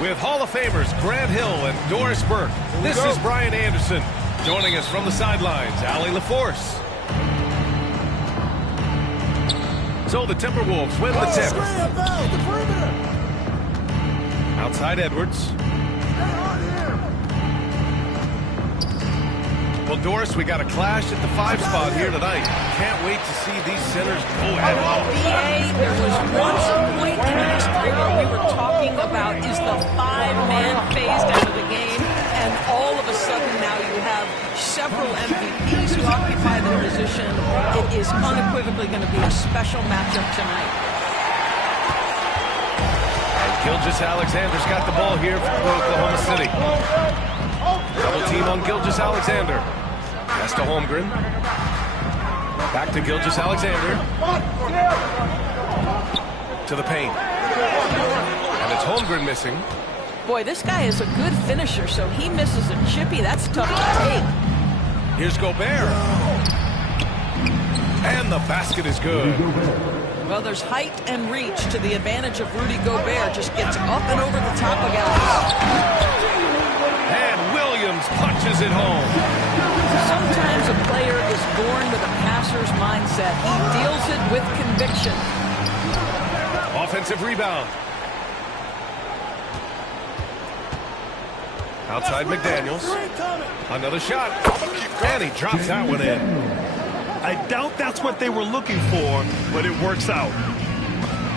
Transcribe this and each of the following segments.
With Hall of Famers Grant Hill and Doris Burke, this is Brian Anderson. Joining us from the sidelines, Allie LaForce. So the Timberwolves win the tip. Outside Edwards. Well, Doris, we got a clash at the 5 spot here tonight. Can't wait to see these centers go at it. BA, there was once a point in this career we were talking about is the 5-man phased out of the game, and all of a sudden now you have several MVPs who occupy the position. It is unequivocally going to be a special matchup tonight. And Gilgeous-Alexander's got the ball here for Oklahoma City. Double team on Gilgeous-Alexander. Pass to Holmgren. Back to Gilgeous-Alexander. To the paint. And it's Holmgren missing. Boy, this guy is a good finisher, so he misses a chippy. That's tough to take. Here's Gobert. And the basket is good. Well, there's height and reach to the advantage of Rudy Gobert. Just gets up and over the top of guys. And Williams punches it home. Sometimes a player is born with a passer's mindset. He deals it with conviction. Offensive rebound. Outside McDaniels. Another shot. And he drops that one in. I doubt that's what they were looking for, but it works out.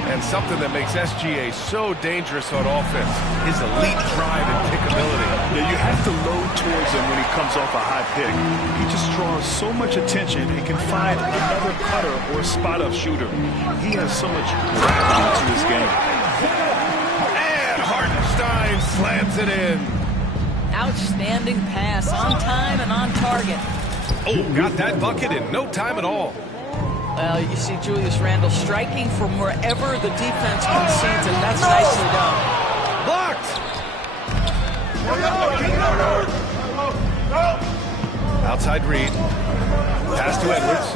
And something that makes SGA so dangerous on offense is elite drive and kickability. Yeah, you have to load towards him when he comes off a high pick. He just draws so much attention and can find another cutter or spot-up shooter. He has so much gravity to his game. And Hartenstein slams it in. Outstanding pass, on time and on target. Oh, got that bucket in no time at all. Well, you see Julius Randle striking from wherever the defense concedes it. That's nicely done. Blocked. Outside Reed. Pass to Edwards.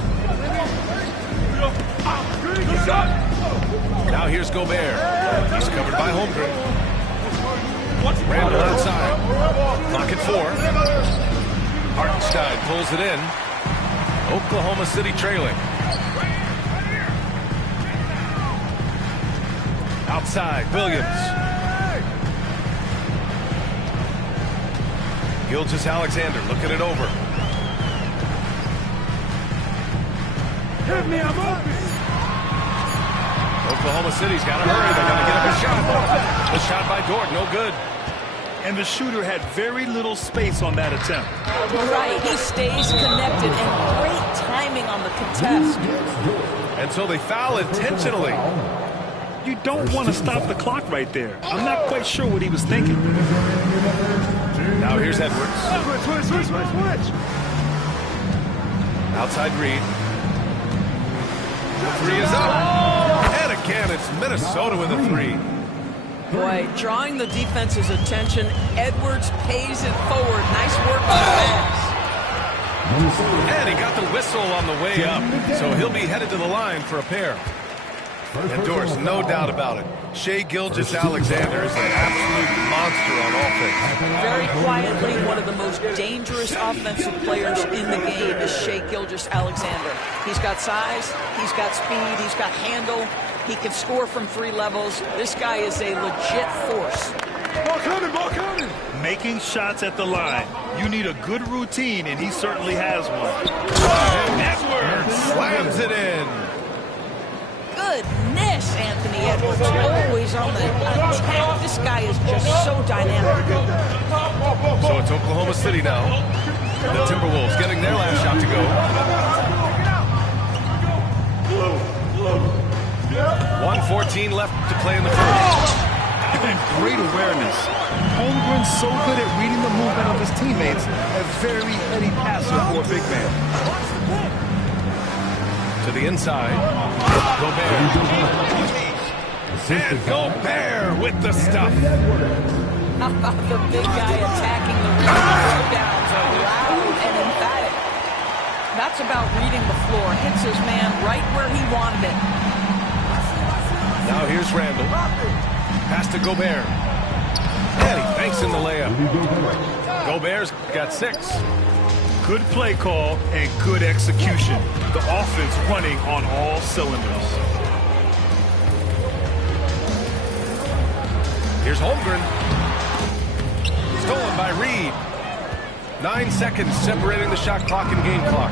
Now here's Gobert. He's covered by Holmgren. Randle outside. Clock at 4. Hartenstein pulls it in. Oklahoma City trailing. Outside, Williams. Gilgeous-Alexander looking it over. Hit me, I'm open. Oklahoma City's got to hurry. They're going to get up a shot. The shot by Dort, no good. And the shooter had very little space on that attempt. Right, he stays connected and great timing on the contest. And so they foul intentionally. You don't want to stop the clock right there. I'm not quite sure what he was thinking. Now here's Edwards. Switch. Outside Reed. The 3 is up. And again, it's Minnesota with a 3. Boy, drawing the defense's attention, Edwards pays it forward. Nice work on the pass. And he got the whistle on the way up, so he'll be headed to the line for a pair. And Doris, no doubt about it, Shai Gilgeous-Alexander is an absolute monster on offense. Very quietly, one of the most dangerous offensive players in the game is Shai Gilgeous-Alexander. He's got size, he's got speed, he's got handle. He can score from 3 levels. This guy is a legit force. Ball coming. Making shots at the line. You need a good routine, and he certainly has one. And Edwards slams it in. Goodness, Anthony Edwards, always on the attack. This guy is just so dynamic. So it's Oklahoma City now. The Timberwolves getting their last shot to go. 1:14 left to play in the first. and great awareness. Holmgren's so good at reading the movement of his teammates, a very heady passer for a big man. To the inside. Gobert. And Gobert with the stuff. How about the big guy attacking the rim? Throwdowns are loud and emphatic. That's about reading the floor. Hits his man right where he wanted it. Now here's Randall. Pass to Gobert. And he banks in the layup. Gobert's got 6. Good play call and good execution. The offense running on all cylinders. Here's Holmgren. Stolen by Reed. 9 seconds separating the shot clock and game clock.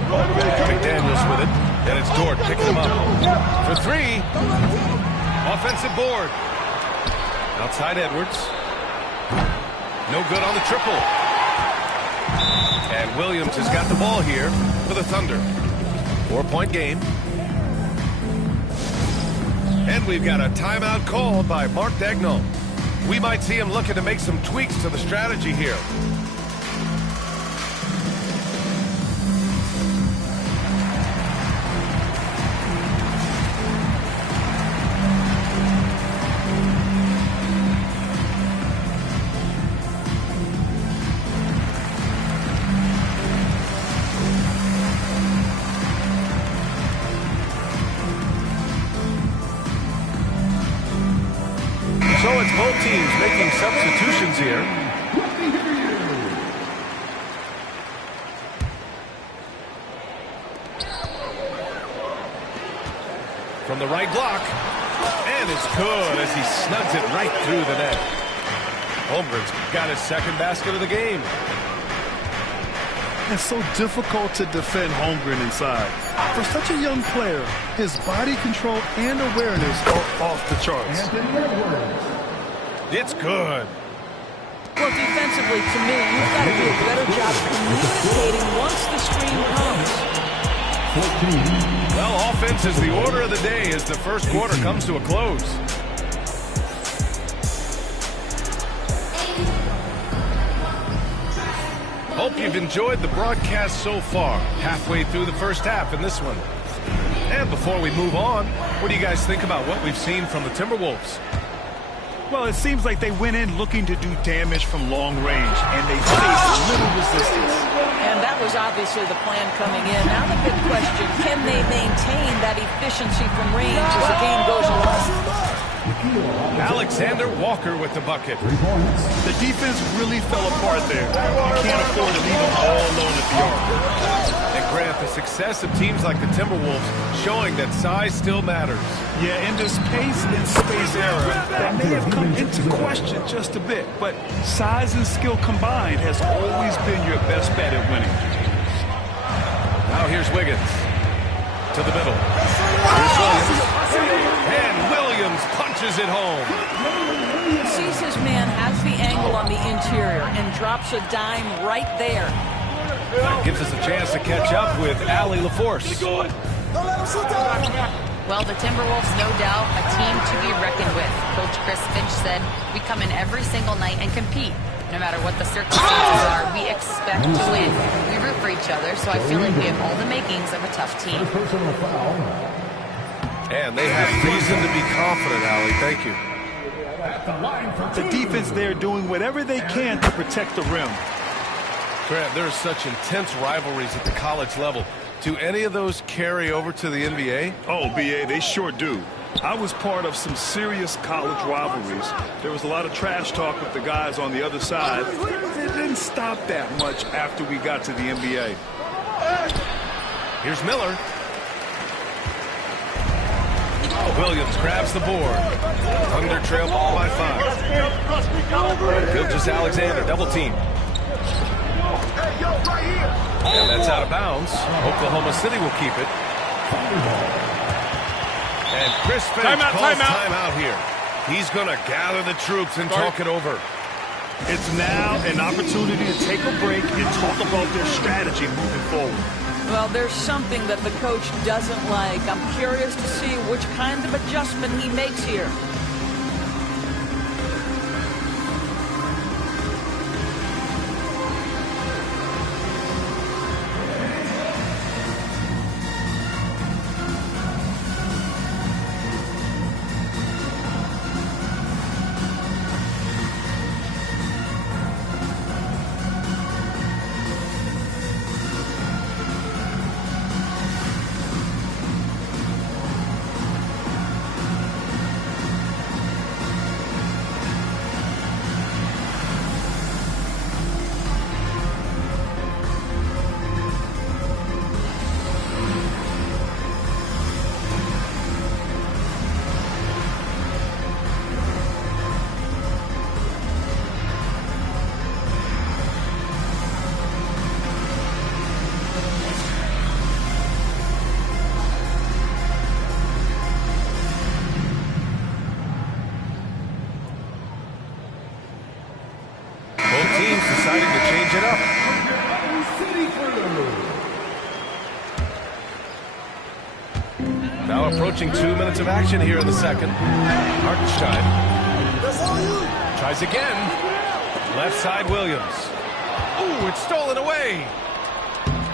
McDaniels with it. And it's Dort picking him up. For 3. Offensive board. Outside Edwards. No good on the triple. And Williams has got the ball here for the Thunder. 4-point game. And we've got a timeout called by Mark Daigneault. We might see him looking to make some tweaks to the strategy here. So it's both teams making substitutions here. From the right block. And it's good as he snugs it right through the net. Holmgren's got his second basket of the game. It's so difficult to defend Holmgren inside. For such a young player, his body control and awareness are off the charts. It's good. Well, defensively, to me, you've got to do a better job communicating once the screen comes. Well, offense is the order of the day as the first quarter comes to a close. Hope you've enjoyed the broadcast so far. Halfway through the first half in this one. And before we move on, what do you guys think about what we've seen from the Timberwolves? Well, it seems like they went in looking to do damage from long range, and they faced little resistance. And that was obviously the plan coming in. Now the big question, can they maintain that efficiency from range as the game goes along? Alexander Walker with the bucket. The defense really fell apart there. You can't afford to leave them all alone at the arc. And Grant, the success of teams like the Timberwolves showing that size still matters. Yeah, in this pace and space era, that may have come into question just a bit, but size and skill combined has always been your best bet at winning. Now here's Wiggins. To the middle. Here's Williams. And Williams punches it home. Sees his man, has the angle on the interior, and drops a dime right there. That gives us a chance to catch up with Allie LaForce. Well, the Timberwolves, no doubt, a team to be reckoned with. Coach Chris Finch said, we come in every single night and compete. No matter what the circumstances are, we expect to win. We root for each other, so I feel like we have all the makings of a tough team. And they have reason to be confident, Allie. Thank you. The defense there doing whatever they can to protect the rim. Grant, there are such intense rivalries at the college level. Do any of those carry over to the NBA? Oh, BA, they sure do. I was part of some serious college rivalries. There was a lot of trash talk with the guys on the other side. It didn't stop that much after we got to the NBA. Here's Miller. Williams grabs the board. Thunder trail ball by 5. Gilgeous-Alexander double team. And that's out of bounds. Oklahoma City will keep it. And Chris Finch calls timeout here. He's going to gather the troops and talk it over. It's now an opportunity to take a break and talk about their strategy moving forward. Well, there's something that the coach doesn't like. I'm curious to see which kind of adjustment he makes here. deciding to change it up. Now approaching 2 minutes of action here in the second. Hartenstein tries again. Left side Williams. Ooh, it's stolen away.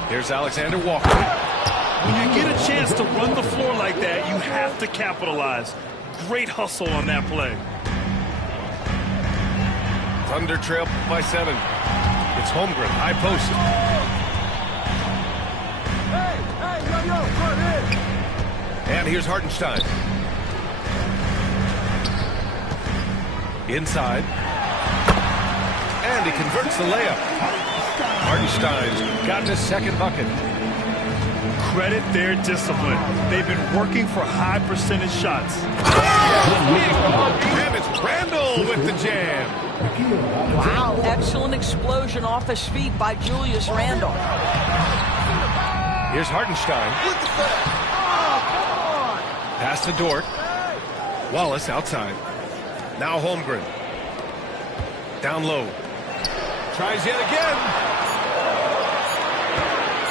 Here's Alexander Walker. When you get a chance to run the floor like that, you have to capitalize. Great hustle on that play. Thunder trail by 7. It's Holmgren, high post. And here's Hartenstein. Inside. And he converts the layup. Hartenstein's gotten his second bucket. Credit their discipline. They've been working for high percentage shots. And it's Randall with the jam. Wow, excellent explosion off his feet by Julius Randle. Here's Hartenstein. Pass to Dort. Wallace outside. Now Holmgren. Down low. Tries yet again.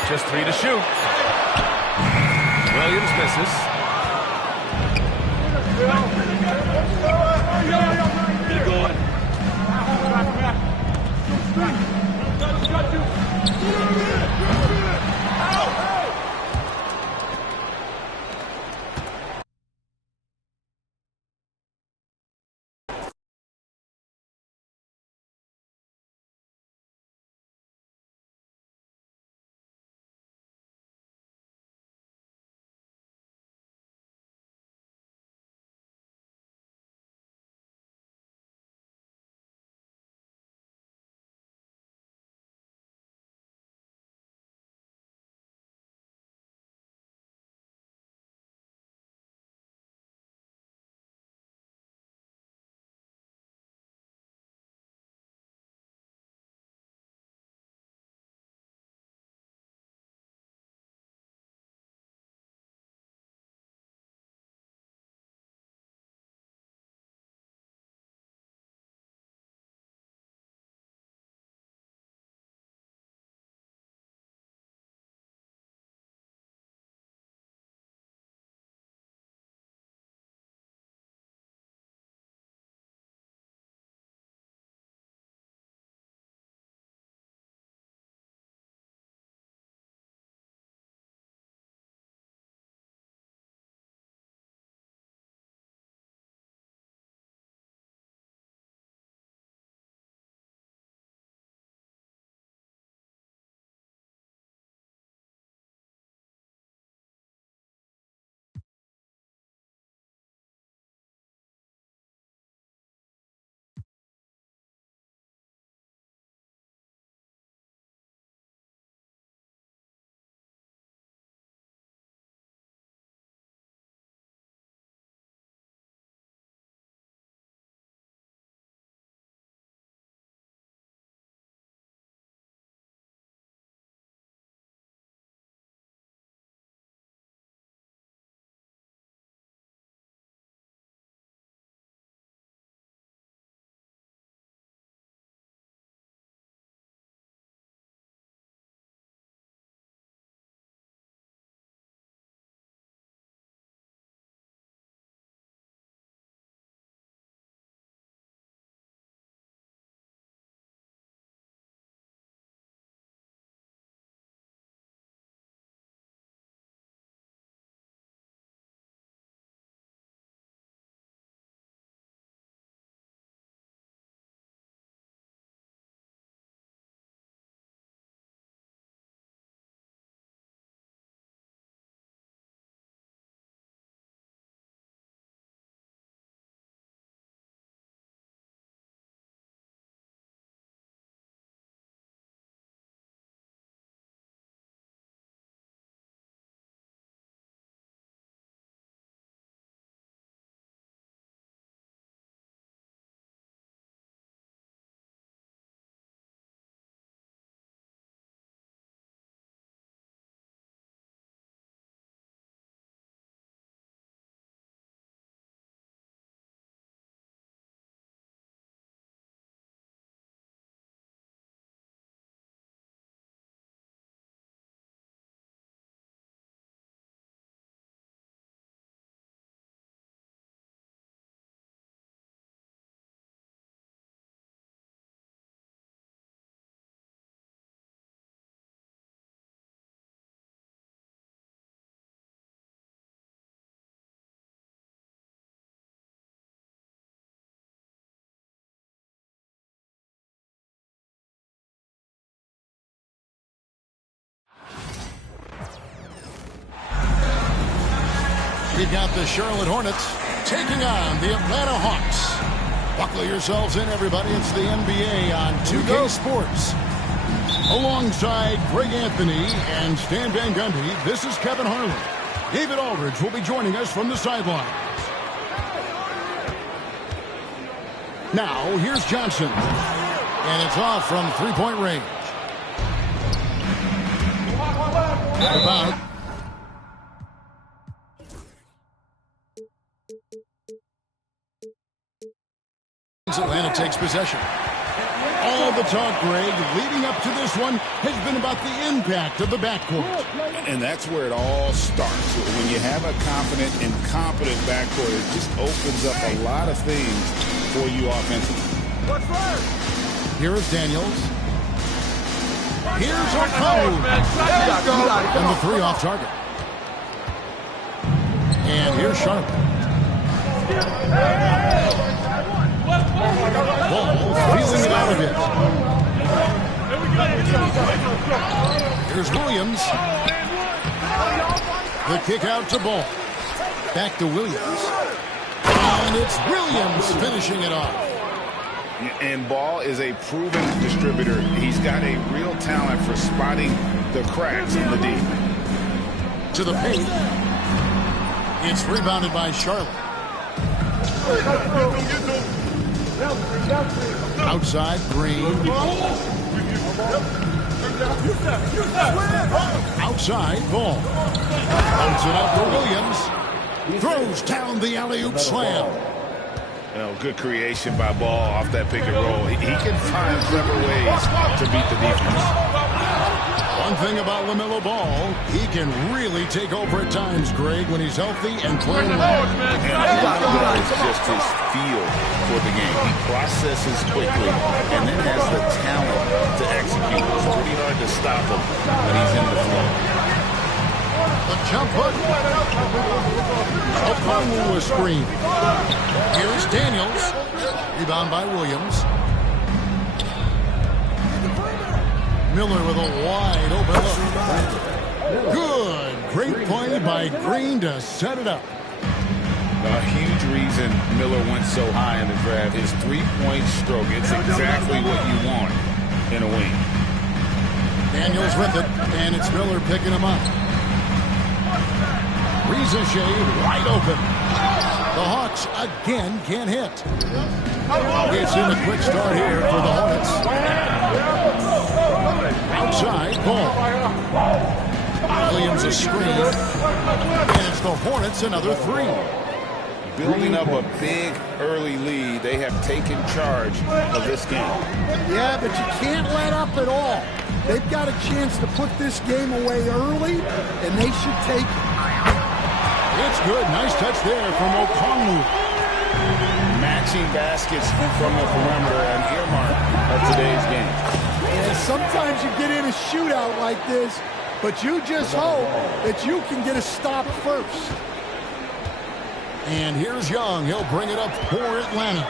Just 3 to shoot. Williams misses. We've got the Charlotte Hornets taking on the Atlanta Hawks. Buckle yourselves in, everybody. It's the NBA on 2K Sports. Alongside Greg Anthony and Stan Van Gundy, this is Kevin Harlan. David Aldridge will be joining us from the sideline. Now, here's Johnson. And it's off from three-point range. About. Atlanta takes possession. All the talk, Greg, leading up to this one has been about the impact of the backcourt. And that's where it all starts. When you have a confident and competent backcourt, it just opens up a lot of things for you offensively. Here is Daniels. Here's O'Connell. And the three off target. And here's Sharp. Ball feeling it out a bit. Here's Williams. The kick out to Ball. Back to Williams. And it's Williams finishing it off. And Ball is a proven distributor. He's got a real talent for spotting the cracks in the D. To the paint. It's rebounded by Charlotte. Outside, Green. Outside, Ball. Holds it up for Williams. Throws down the alley-oop slam. Well, good creation by Ball off that pick and roll. He can find clever ways to beat the defense. One thing about LaMelo Ball, he can really take over at times, Greg, when he's healthy and playing well. And a lot of that is just his feel for the game. He processes quickly and then has the talent to execute. It's pretty hard to stop him when he's in the flow. The jump hook. O'Connell was screen. Here's Daniels. Rebound by Williams. Miller with a wide open look. Good. Great play by Green to set it up. A huge reason Miller went so high in the draft. His three-point stroke. It's exactly what you want in a wing. Daniels with it, and it's Miller picking him up. Rizachet wide open. The Hawks again can't hit. It's in a quick start here for the Hornets. Outside, Ball. Williams a screen. And it's the Hornets another three. Building up a big early lead, they have taken charge of this game. Yeah, but you can't let up at all. They've got a chance to put this game away early, and they should take it. It's good. Nice touch there from O'Connell. Matching baskets from the perimeter, an earmark of today's game. And sometimes you get in a shootout like this, but you just hope that you can get a stop first. And here's Young. He'll bring it up for Atlanta.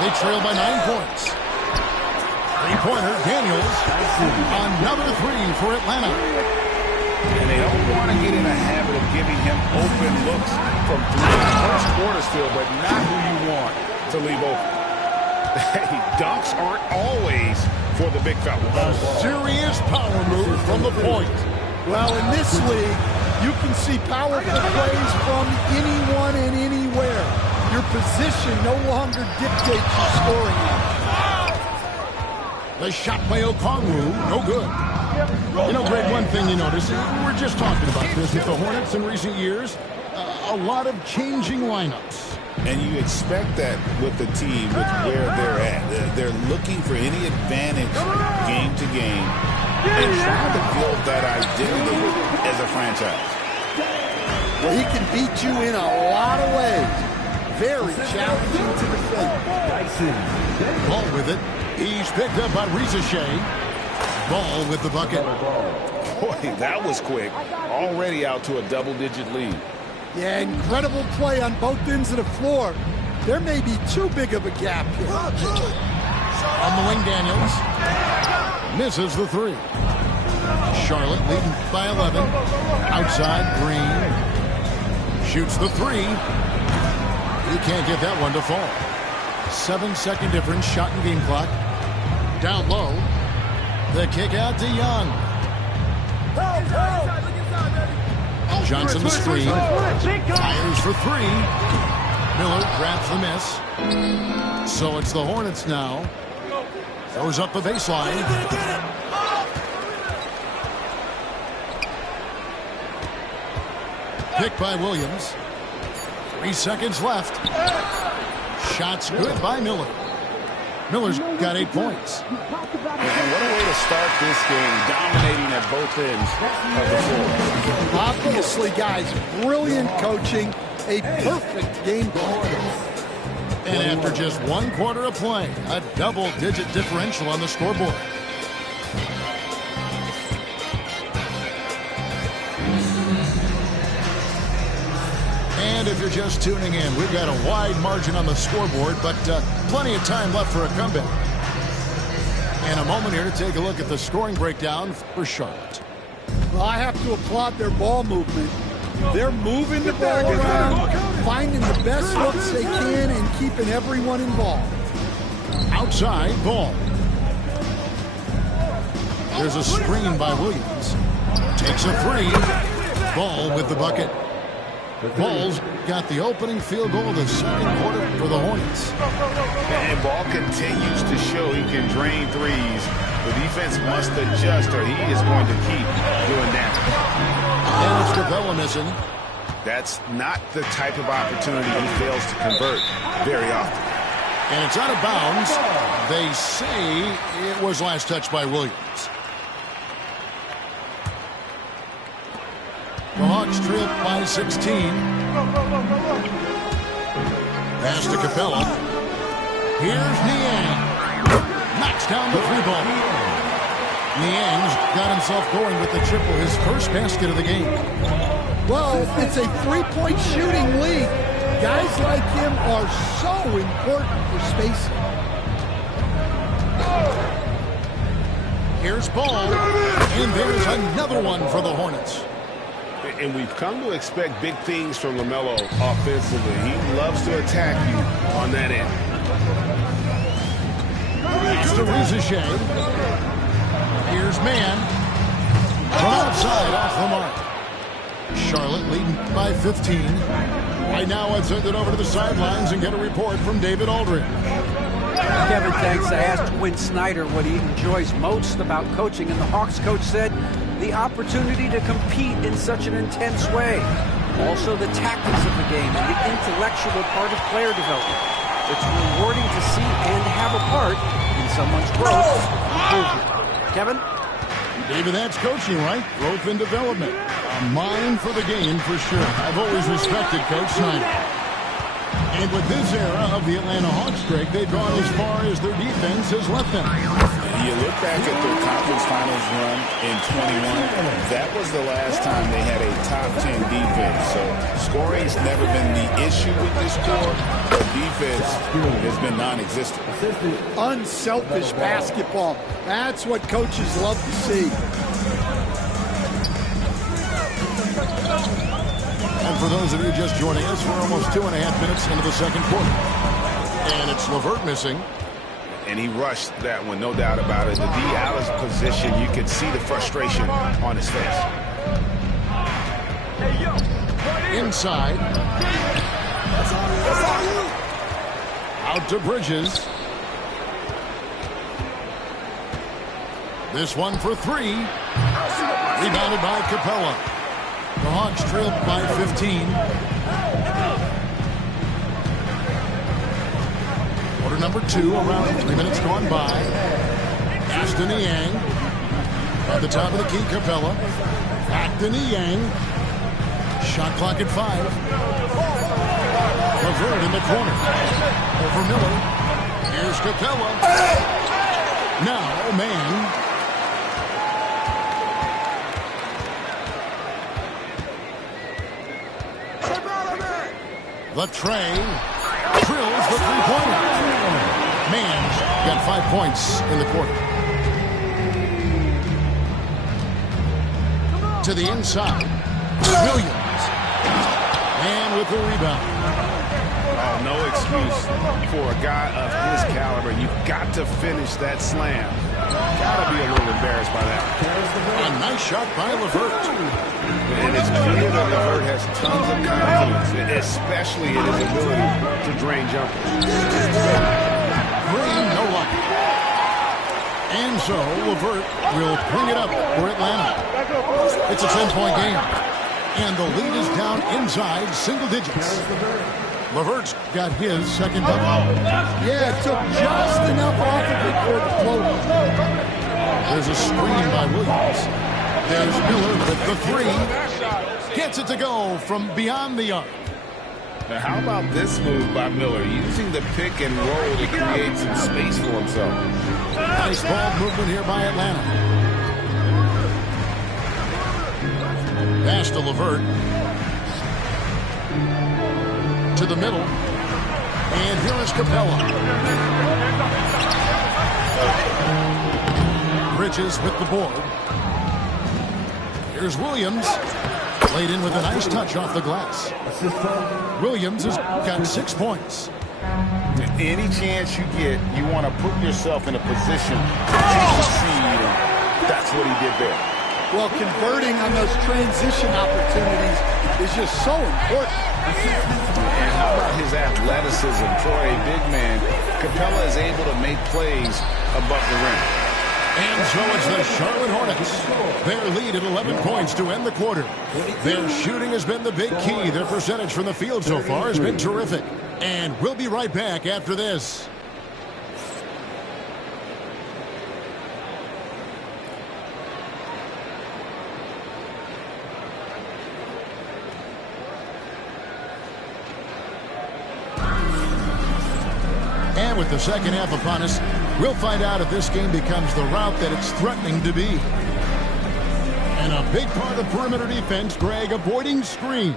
They trail by 9 points. Three-pointer, Daniels. Another three for Atlanta. And they don't want to get in a habit of giving him open looks from three. First quarter still, but not who you want to leave open. Hey, dunks aren't always for the big fella. Serious power move from the point. Well, in this league, you can see powerful plays from anyone and anywhere. Your position no longer dictates your scoring. The shot by Okongwu, no good. You know, Greg, one thing you notice, we were just talking about this with the Hornets in recent years, a lot of changing lineups. And you expect that with the team, with where they're at. They're looking for any advantage game to game and trying to build that identity as a franchise. Well, he can beat you in a lot of ways. Very challenging to defend. Ball with it. He's picked up by Rizachet. Ball with the bucket. Boy, that was quick. Already out to a double-digit lead. Yeah, incredible play on both ends of the floor. There may be too big of a gap here. On the wing, Daniels. Misses the three. Charlotte leading by 11. Outside, Green. Shoots the three. He can't get that one to fall. 7-second difference, shot and game clock. Down low. The kick out to Young. Johnson the screen. Fires for three. Miller grabs the miss. So it's the Hornets now. Throws up the baseline. Pick by Williams. 3 seconds left. Shots good by Miller. Miller's got 8 points. And what a way to start this game, dominating at both ends of the floor. Obviously, guys, brilliant coaching, a perfect game plan. And after just 1 quarter of play, a double-digit differential on the scoreboard. And if you're just tuning in, we've got a wide margin on the scoreboard, but plenty of time left for a comeback. And a moment here to take a look at the scoring breakdown for Charlotte. Well, I have to applaud their ball movement. They're moving the ball around, finding the best looks they can, and keeping everyone involved. Outside, ball. There's a screen by Williams. Takes a three. Ball with the bucket. Ball's got the opening field goal of the second quarter for the Hornets. And Ball continues to show he can drain threes. The defense must adjust or he is going to keep doing that. And it's Capella missing. That's not the type of opportunity he fails to convert very often. And it's out of bounds. They say it was last touched by Williams. The Hawks trail by 16. Pass to Capella. Here's Niang. Knocks down the three ball. Niang's got himself going with the triple, his first basket of the game. Well, it's a three-point shooting league. Guys like him are so important for spacing. Here's Ball. And there's another one for the Hornets. And we've come to expect big things from LaMelo offensively. He loves to attack you on that end. It's to Rizichet. Here's Man. From outside, off the mark. Charlotte leading by 15. Right now, let's send it over to the sidelines and get a report from David Aldridge. Kevin, thanks. I asked Quinn Snyder what he enjoys most about coaching, and the Hawks coach said the opportunity to compete in such an intense way. Also, the tactics of the game and the intellectual part of player development. It's rewarding to see and have a part in someone's growth and improvement. Kevin? David, that's coaching, right? Growth and development. A mind for the game, for sure. I've always respected Coach Snyder. And with this era of the Atlanta Hawks, Greg, they've gone as far as their defense has left them. You look back at their conference finals run in 21, that was the last time they had a top 10 defense. So scoring's never been the issue with this core, but defense has been non-existent. Unselfish basketball. That's what coaches love to see. And for those of you just joining us, we're almost 2.5 minutes into the second quarter. And it's LeVert missing. And he rushed that one, no doubt about it. The D. Allen's position, you could see the frustration on his face. Inside. Out to Bridges. This one for three. Rebounded by Capella. The Hawks trailed by 15. Quarter number 2, around 3 minutes gone by. Ashton Niang. At the top of the key, Capella. Back to Niang. Shot clock at 5. LeVert in the corner. Over Miller. Here's Capella. Now, Man. The tray. Drills the three-pointer. Man's got 5 points in the quarter. To the inside. Williams. And with the rebound. Oh, no excuse for a guy of his caliber. You've got to finish that slam. Got to be a little embarrassed by that. A nice shot by LeVert. And it's clear that LeVert has tons of confidence, especially in his ability to drain jumpers. Green, no luck. And so LeVert will bring it up for Atlanta. It's a 10-point game. And the lead is down inside single digits. LeVert's got his second double. Yeah, it took just enough off of it for the floater. There's a screen by Williams. There's Miller with the three. Gets it to go from beyond the arc. Now, how about this move by Miller, using the pick and roll to create some space for himself? Nice ball movement here by Atlanta. Pass to LeVert. To the middle. And here is Capella. Bridges with the board. Here's Williams. Laid in with a nice touch off the glass. Williams has got 6 points. Any chance you get, you want to put yourself in a position to succeed. And that's what he did there. Well, converting on those transition opportunities is just so important. And how about his athleticism? For a big man, Capella is able to make plays above the rim. And so it's the Charlotte Hornets. Their lead at 11 points to end the quarter. Their shooting has been the big key. Their percentage from the field so far has been terrific. And we'll be right back after this. And with the second half upon us, we'll find out if this game becomes the route that it's threatening to be. And a big part of perimeter defense, Greg, avoiding screens.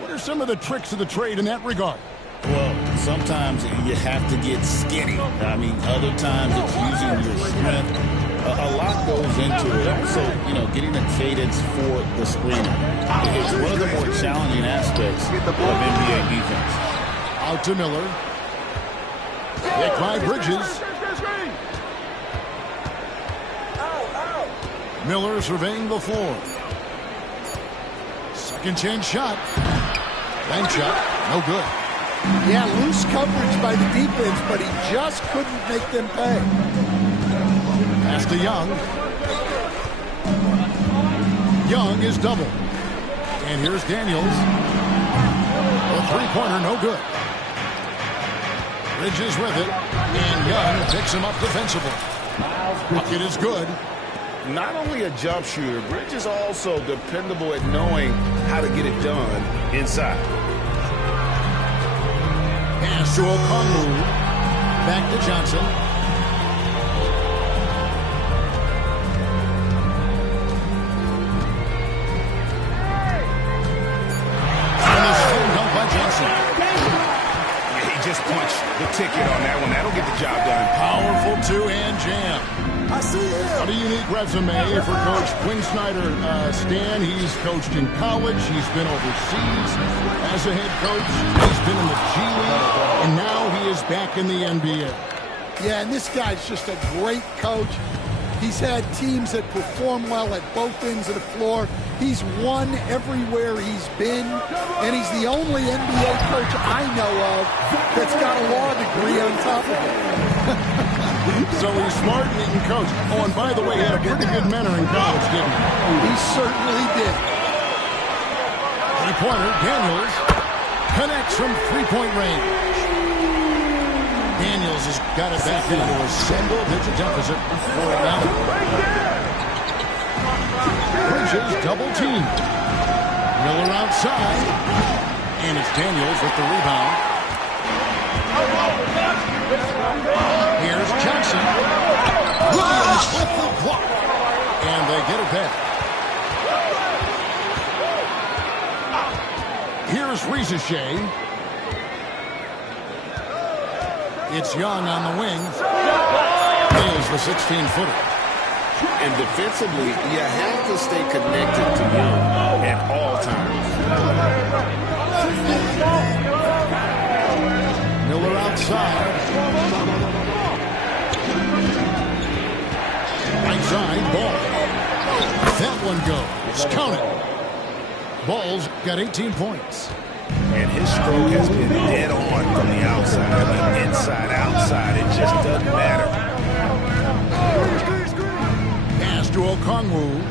What are some of the tricks of the trade in that regard? Well, sometimes you have to get skinny. I mean, other times it's using your strength. A lot goes into it. Also, getting a cadence for the screener. It's one of the more challenging aspects of NBA defense. Out to Miller. Hit by Bridges. Miller surveying the floor. Second chance shot. Bank shot. No good. Yeah, loose coverage by the defense, but he just couldn't make them pay. Pass to Young. Young is double. And here's Daniels. A three-pointer, no good. Bridges with it, and Young picks him up defensively. Bucket is good. Not only a jump shooter, Bridges also dependable at knowing how to get it done inside. Pass to Okongwu. Back to Johnson. And a slam dunk by Johnson. Just punch the ticket on that one. That'll get the job done. Powerful two-hand jam. I see it. What a unique resume for Coach Quinn Snyder. Stan, he's coached in college. He's been overseas as a head coach. He's been in the G League. And now he is back in the NBA. Yeah, and this guy's just a great coach. He's had teams that perform well at both ends of the floor. He's won everywhere he's been, and he's the only NBA coach I know of that's got a law degree on top of it. So he's smart and he can coach. Oh, and by the way, he had a pretty good mentor in college, didn't he? He certainly did. Three-pointer, Daniels connects from three-point range. Daniels has got it back into a single-digit deficit for Atlanta. Bridges double team. Miller outside. And it's Daniels with the rebound. Here's Johnson. Williams with the block. And they get it back. Here's Rizachet. It's Young on the wing. Nails the 16-footer. And defensively, you have to stay connected to Young at all times. Miller outside. Right side, Ball. That one goes. Count it. Ball's got 18 points. And his stroke has been dead on from the outside. I mean, inside, outside, it just doesn't matter. Pass to Okongwu.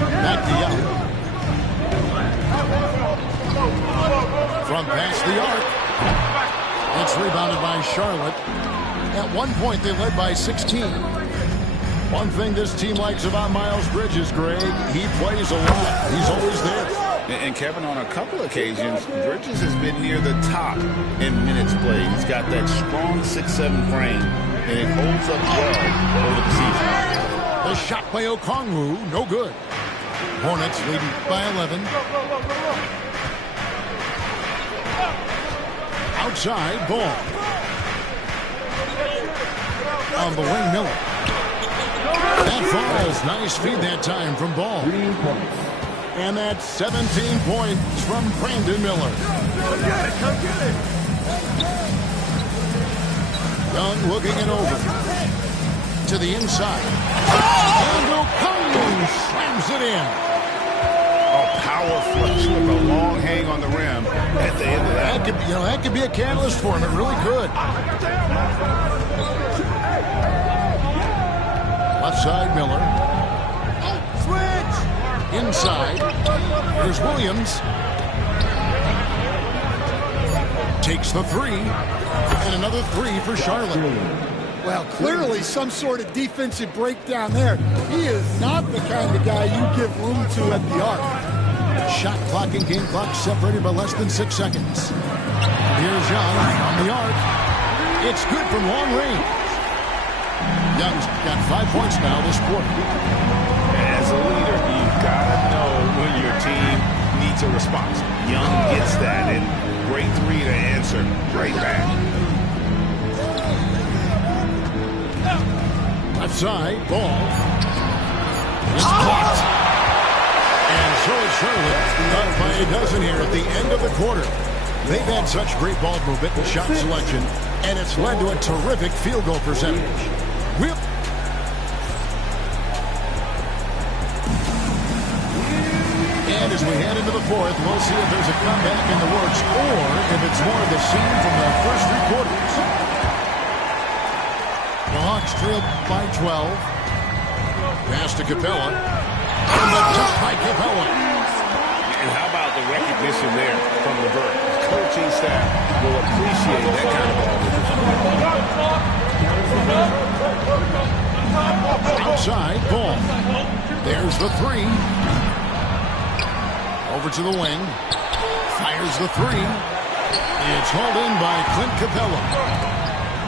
Back to Young. From past the arc. It's rebounded by Charlotte. At one point, they led by 16. One thing this team likes about Miles Bridges, Greg, he plays a lot. He's always there. And Kevin, on a couple occasions, Bridges has been near the top in minutes played. He's got that strong 6'7" frame, and it holds up well over the season. The shot by Okongwu, no good. Hornets leading by 11. Outside, Ball. On the wing, Miller. That falls. Nice feed that time from Ball. And that's 17 points from Brandon Miller. Come get it, come get it. Young looking it over. To the inside. And Okongwu slams it in. A power flush with a long hang on the rim at the end of that. That could be a catalyst for him. It really could. Left side, Miller. Switch! Inside. Here's Williams. Takes the three. And another three for Charlotte. Well, clearly some sort of defensive breakdown there. He is not the kind of guy you give room to at the arc. Shot clock and game clock separated by less than 6 seconds. Here's Young on the arc. It's good from long range. Young's got 5 points now this quarter. As a leader, you've got to know when your team needs a response. Young gets that, and great three to answer right back. Left side, Ball. It's blocked. And so it's Charlotte, up by a dozen here at the end of the quarter. They've had such great ball movement and shot selection, and it's led to a terrific field goal percentage. Whip. And as we head into the fourth, we'll see if there's a comeback in the works or if it's more of the same from the first 3 quarters. The Hawks trail by 12. Pass to Capella. And the jump by Capella. And how about the recognition there from Levert? The coaching staff will appreciate that kind of ball movement. Outside, Ball. There's the three. Over to the wing. Fires the three. It's hauled in by Clint Capella.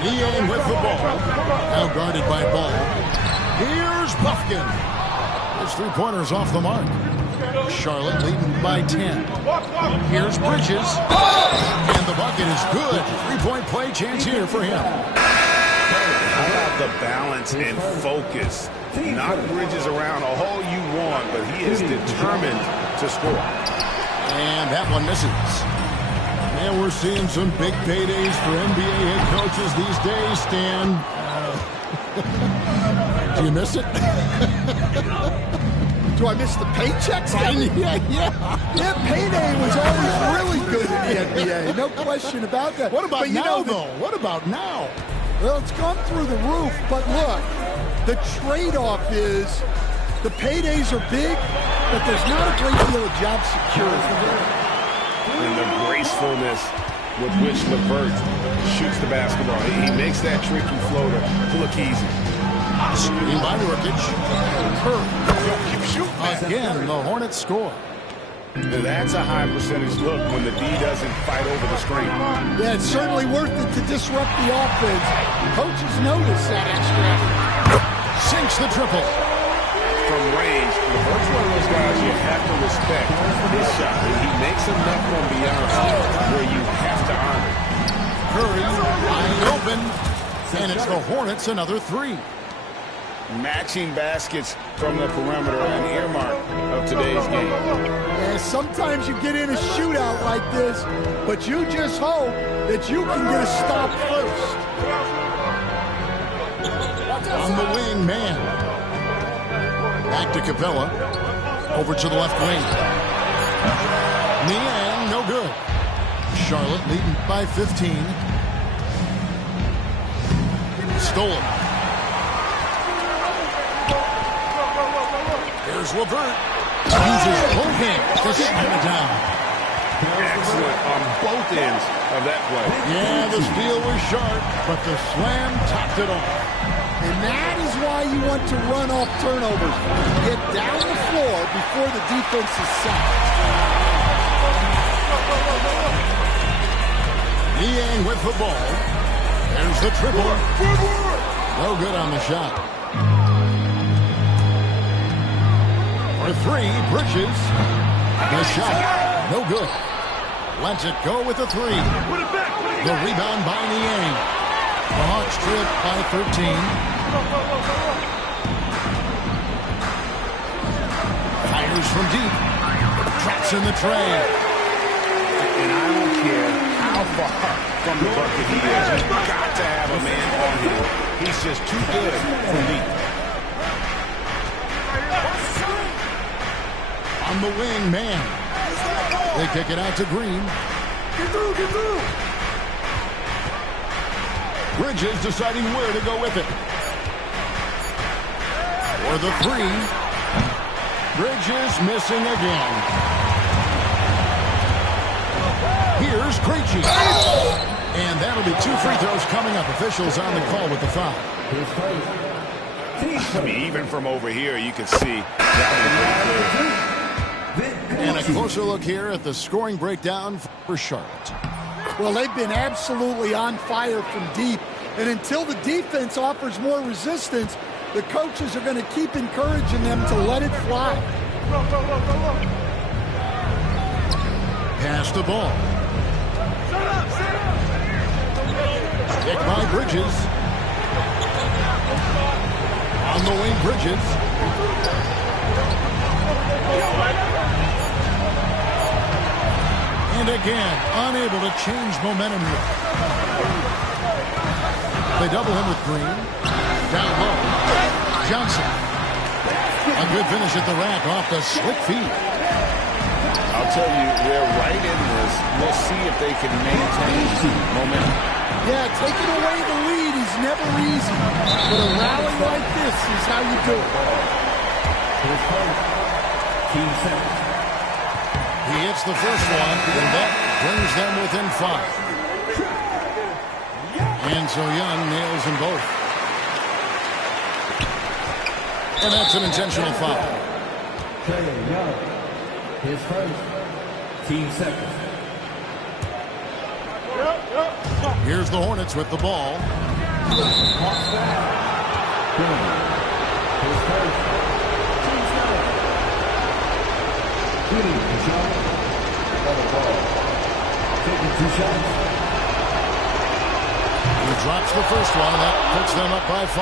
Niang with the ball. Now guarded by Ball. Here's Buffkin. His three-pointer's off the mark. Charlotte leading by 10. Here's Bridges. And the bucket is good. Three-point play chance here for him. How about the balance and focus? Knock Bridges around all you want, but he is determined to score. And that one misses. And we're seeing some big paydays for NBA head coaches these days, Stan. Do you miss it? Do I miss the paychecks? Yeah. Payday was always really good in the NBA. No question about that. What about now, though? What about now? Well, it's gone through the roof, but look, the trade-off is the paydays are big, but there's not a great deal of job security. And the gracefulness with which Levert shoots the basketball. He makes that tricky floater look easy. Screen by Nurkic. Keep shooting. Again, the Hornets score. That's a high percentage look when the D doesn't fight over the screen. Yeah, it's certainly worth it to disrupt the offense. Coaches notice that extra effort. Sinks the triple. From range, Levert's one of those guys you have to respect his shot. He makes enough from beyond where you have to honor it. Curry, wide open. And it's the Hornets another three. Matching baskets from the perimeter, an earmark of today's game. Yeah, sometimes you get in a shootout like this, but you just hope that you can get a stop first. On the wing, man. Back to Capella. Over to the left wing. Niang, no good. Charlotte leading by 15. Stolen. Here's Levert. Uses both hands to slam it down. Excellent on both ends of that play. Yeah, the steal was sharp, but the slam topped it off. And that is why you want to run off turnovers. Get down the floor before the defense is set. Niang with the ball. There's the triple. No good on the shot. For three, Bridges. The shot, no good. Lets it go with a three. The rebound by Niang. The Hawks trip by 13. Fires from deep. Traps in the tray. And I don't care how far from the bucket he is. You've got to have a man on him. He's just too good for deep. On the wing, man. They kick it out to Green. Get through. Bridges deciding where to go with it. For the three. Bridges missing again. Here's Krejci. And that'll be 2 free throws coming up. Officials on the call with the foul. I mean, even from over here, you can see that. And a closer look here at the scoring breakdown for Charlotte. Well, they've been absolutely on fire from deep. And until the defense offers more resistance, the coaches are going to keep encouraging them to let it fly. Pass the ball. Kick by Bridges. On the wing, Bridges. And again, unable to change momentum here. They double him with Green. Down low. Johnson. A good finish at the rack off the slick feet. I'll tell you, they're right in this. We'll see if they can maintain momentum. Yeah, taking away the lead is never easy. But a rally like this is how you do it. He hits the first one, and that brings them within 5. And so Young nails them both. And that's an intentional foul. Young, his first, team second. Here's the Hornets with the ball. His first, team second. Shooting the shot. Another ball. Taking 2 shots. He drops the first one. That puts them up by 5.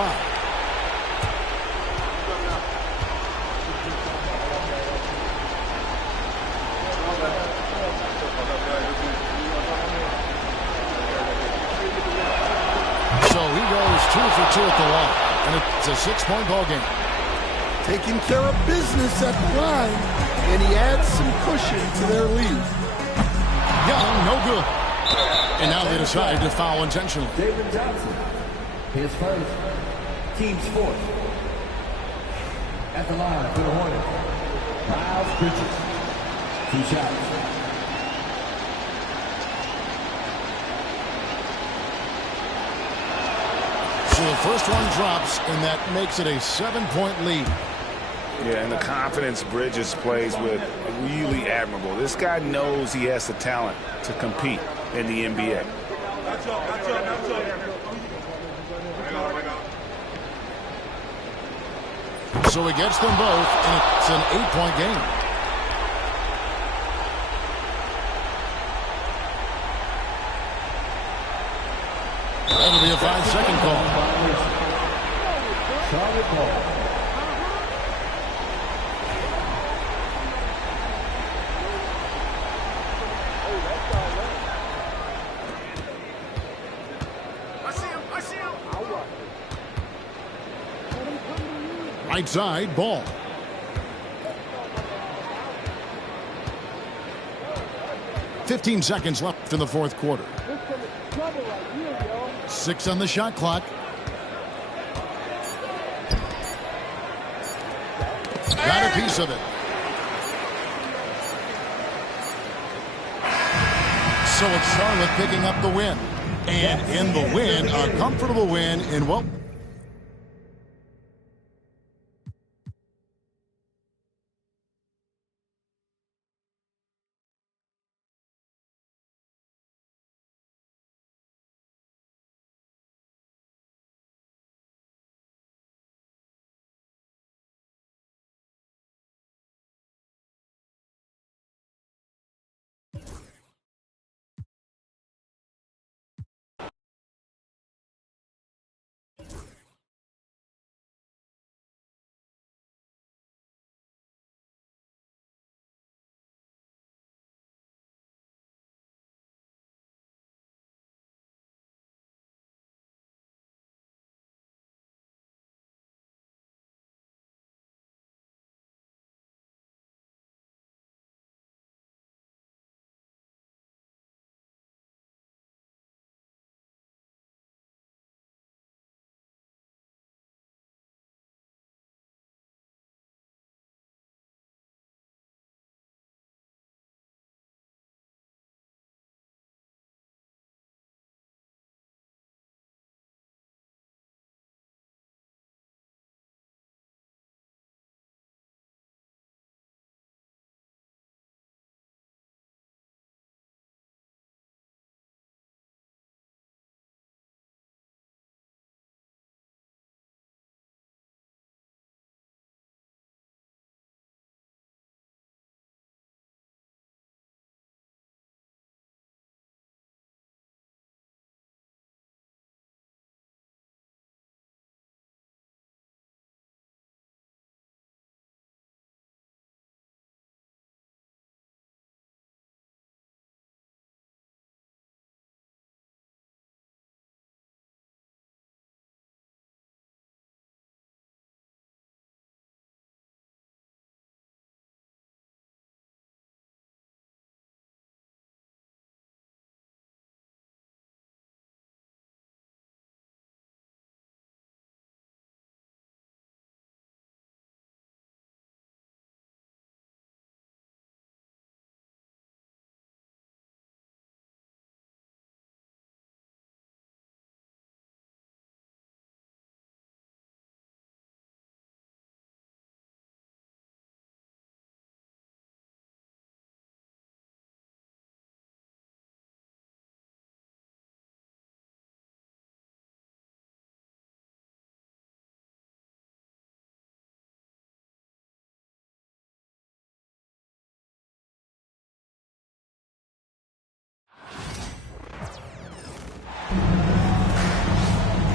So he goes 2 for 2 at the line. And it's a 6-point ball game. Taking care of business at the line, and he adds some cushion to their lead. Young, no good. And now they decide to foul intentionally. David Johnson, his first, team's fourth. At the line for the Hornets, Miles Bridges, 2 shots. So the first one drops, and that makes it a 7-point lead. Yeah, and the confidence Bridges plays with, really admirable. This guy knows he has the talent to compete in the NBA. So he gets them both, and it's an 8-point game. That'll be a 5-second call. Charlotte ball. Right side, ball. "15 seconds left in the fourth quarter. 6 on the shot clock. Got a piece of it. So it's Charlotte picking up the win. And in the win, a comfortable win in what...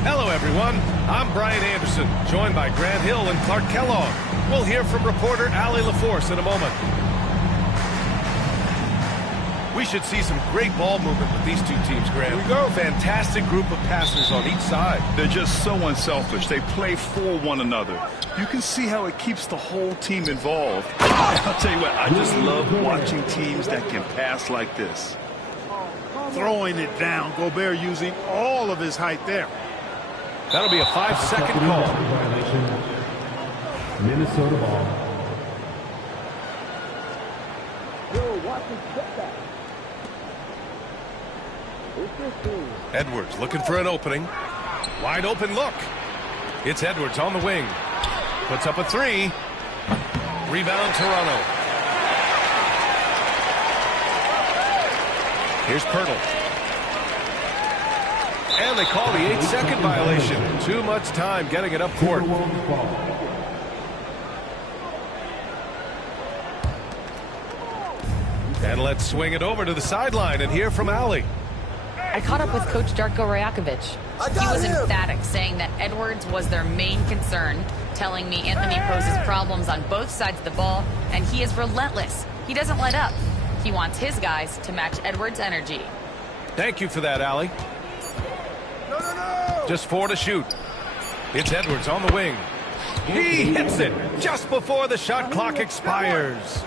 Hello, everyone. I'm Brian Anderson, joined by Grant Hill and Clark Kellogg. We'll hear from reporter Allie LaForce in a moment. We should see some great ball movement with these two teams, Grant. Here we go. Fantastic group of passers on each side. They're just so unselfish. They play for one another. You can see how it keeps the whole team involved. I'll tell you what, I just love watching teams that can pass like this. Throwing it down. Gobert using all of his height there. That'll be a 5-second call. Violation. Minnesota ball. Edwards looking for an opening. Wide open look. It's Edwards on the wing. Puts up a three. Rebound Toronto. Here's Pirtle. And they call the 8-second violation. Too much time getting it up court. And let's swing it over to the sideline and hear from Allie. I caught up with Coach Darko Rajakovic. He was emphatic, saying that Edwards was their main concern, telling me Anthony poses problems on both sides of the ball, and he is relentless. He doesn't let up. He wants his guys to match Edwards' energy. Thank you for that, Allie. Just 4 to shoot. It's Edwards on the wing. He hits it just before the shot clock expires.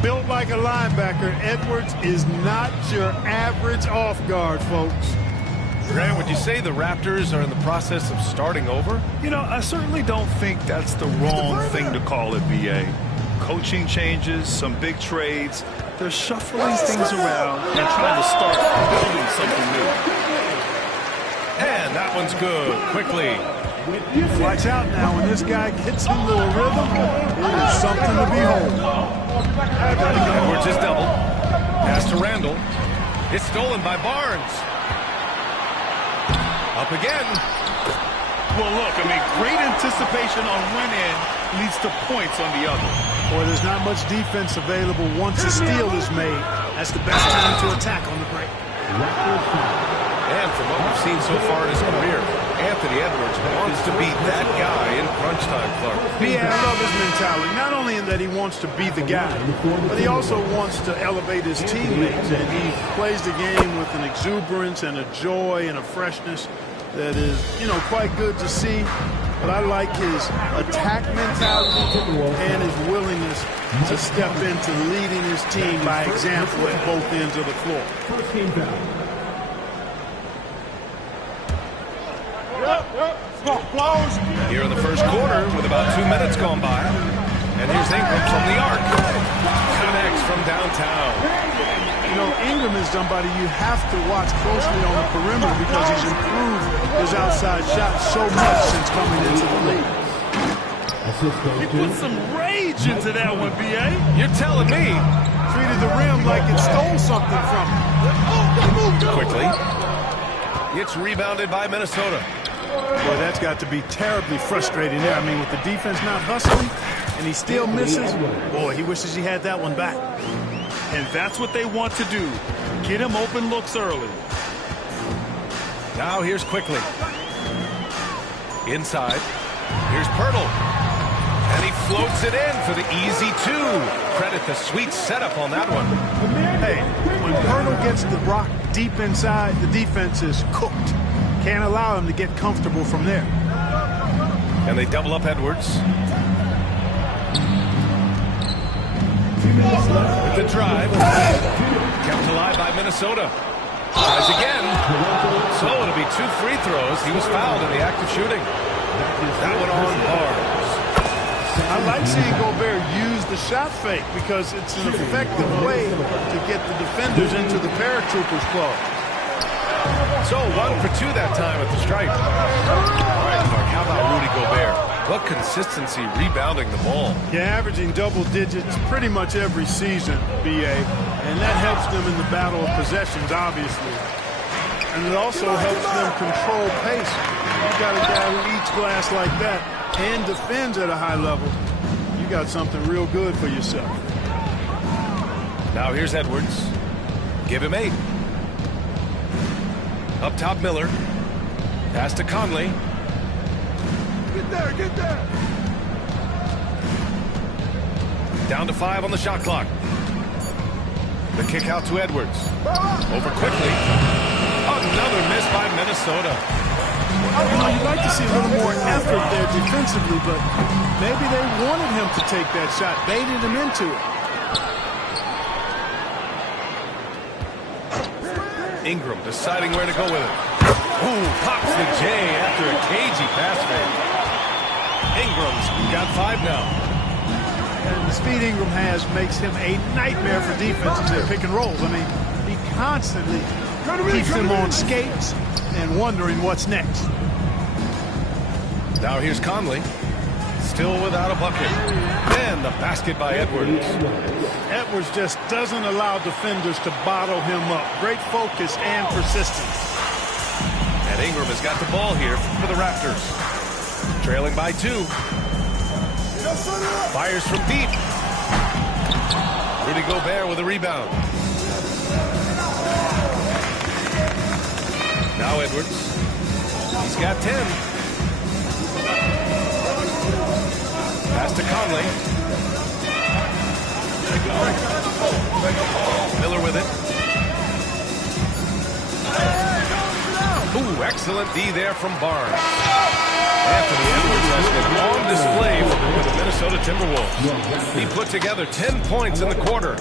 Built like a linebacker, Edwards is not your average off guard, folks. Grant, would you say the Raptors are in the process of starting over? You know, I certainly don't think that's the wrong thing to call it, B.A. Coaching changes, some big trades. They're shuffling things around and trying to start building something new. And that one's good. Quickly. Watch out now. When this guy gets into a rhythm, it is something to behold. Edwards is double. Pass to Randall. It's stolen by Barnes. Up again. Well, look, I mean, great anticipation on one end leads to points on the other. Boy, there's not much defense available once a steal is made. That's the best time to attack on the break. And from what we've seen so far in his career, Anthony Edwards wants to be that guy in crunch time, Clark. Yeah, I love his mentality. Not only in that he wants to be the guy, but he also wants to elevate his teammates. And he plays the game with an exuberance and a joy and a freshness that is, quite good to see. But I like his attack mentality and his willingness to step into leading his team by example at both ends of the floor. Here in the first quarter with about 2 minutes gone by. And here's Ingram from the arc. Connects from downtown. Ingram is somebody you have to watch closely on the perimeter because he's improved his outside shot so much since coming into the league. He put some rage into that one, B.A. You're telling me. Treated the rim like it stole something from him. Quickly. It's rebounded by Minnesota. Boy, that's got to be terribly frustrating there. I mean, with the defense not hustling and he still misses, boy, he wishes he had that one back. And that's what they want to do. Get him open looks early. Now here's Quickly. Inside. Here's Pirtle. And he floats it in for the easy 2. Credit the sweet setup on that one. Hey, when Pirtle gets the rock deep inside, the defense is cooked. Can't allow him to get comfortable from there. And they double up Edwards. With the drive. Kept alive by Minnesota. Tries again. So it'll be 2 free throws. He was fouled in the act of shooting. That one on Barnes. I like seeing Gobert use the shot fake because it's an effective way to get the defenders into the paratroopers club. So 1 for 2 that time at the stripe. All right, Mark, how about Rudy Gobert? What consistency rebounding the ball. Yeah, averaging double digits pretty much every season, B.A. And that helps them in the battle of possessions, obviously. And it also helps them control pace. You got a guy who eats glass like that and defends at a high level. You got something real good for yourself. Now here's Edwards. Give him 8. Up top, Miller. Pass to Conley. Get there. Down to 5 on the shot clock. The kick out to Edwards. Over Quickly. Another miss by Minnesota. You'd like to see a little more effort there defensively, but maybe they wanted him to take that shot, baited him into it. Ingram deciding where to go with it. Ooh, pops the J after a cagey pass fake. Ingram's got 5 now. And the speed Ingram has makes him a nightmare for defenses at pick and rolls. I mean, he constantly keeps them on skates and wondering what's next. Now here's Conley. Still without a bucket. And the basket by Edwards. Edwards just doesn't allow defenders to bottle him up. Great focus and persistence. And Ingram has got the ball here for the Raptors. Trailing by 2. Fires from deep. Rudy Gobert with a rebound. Now Edwards. He's got 10. Pass to Conley. Miller with it. Ooh, excellent D there from Barnes. Anthony Edwards has been on display for the Minnesota Timberwolves. He put together 10 points in the quarter.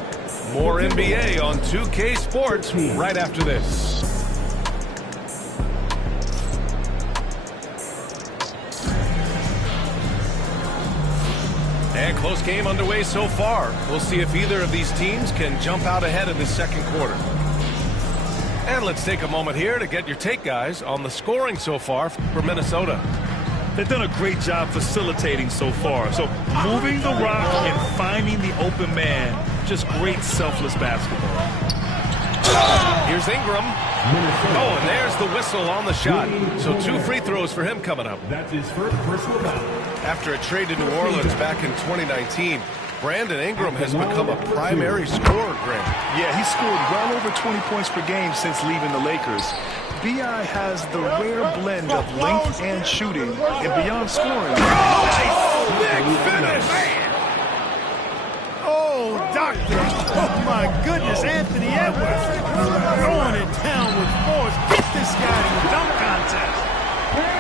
More NBA on 2K Sports right after this. And close game underway so far. We'll see if either of these teams can jump out ahead in the second quarter. And let's take a moment here to get your take, guys, on the scoring so far for Minnesota. They've done a great job facilitating so far. So moving the rock and finding the open man, just great selfless basketball. Here's Ingram. Oh, and there's the whistle on the shot. So 2 free throws for him coming up. That's his first personal foul. After a trade to New Orleans back in 2019, Brandon Ingram has become a primary scorer, Grant. Yeah, he scored well over 20 points per game since leaving the Lakers. B.I. has the rare blend of length and shooting, and beyond scoring. Nice! Big finish! Oh, doctor! Oh, my goodness, Anthony Edwards throwing it down with force. Get this guy in the dunk contest.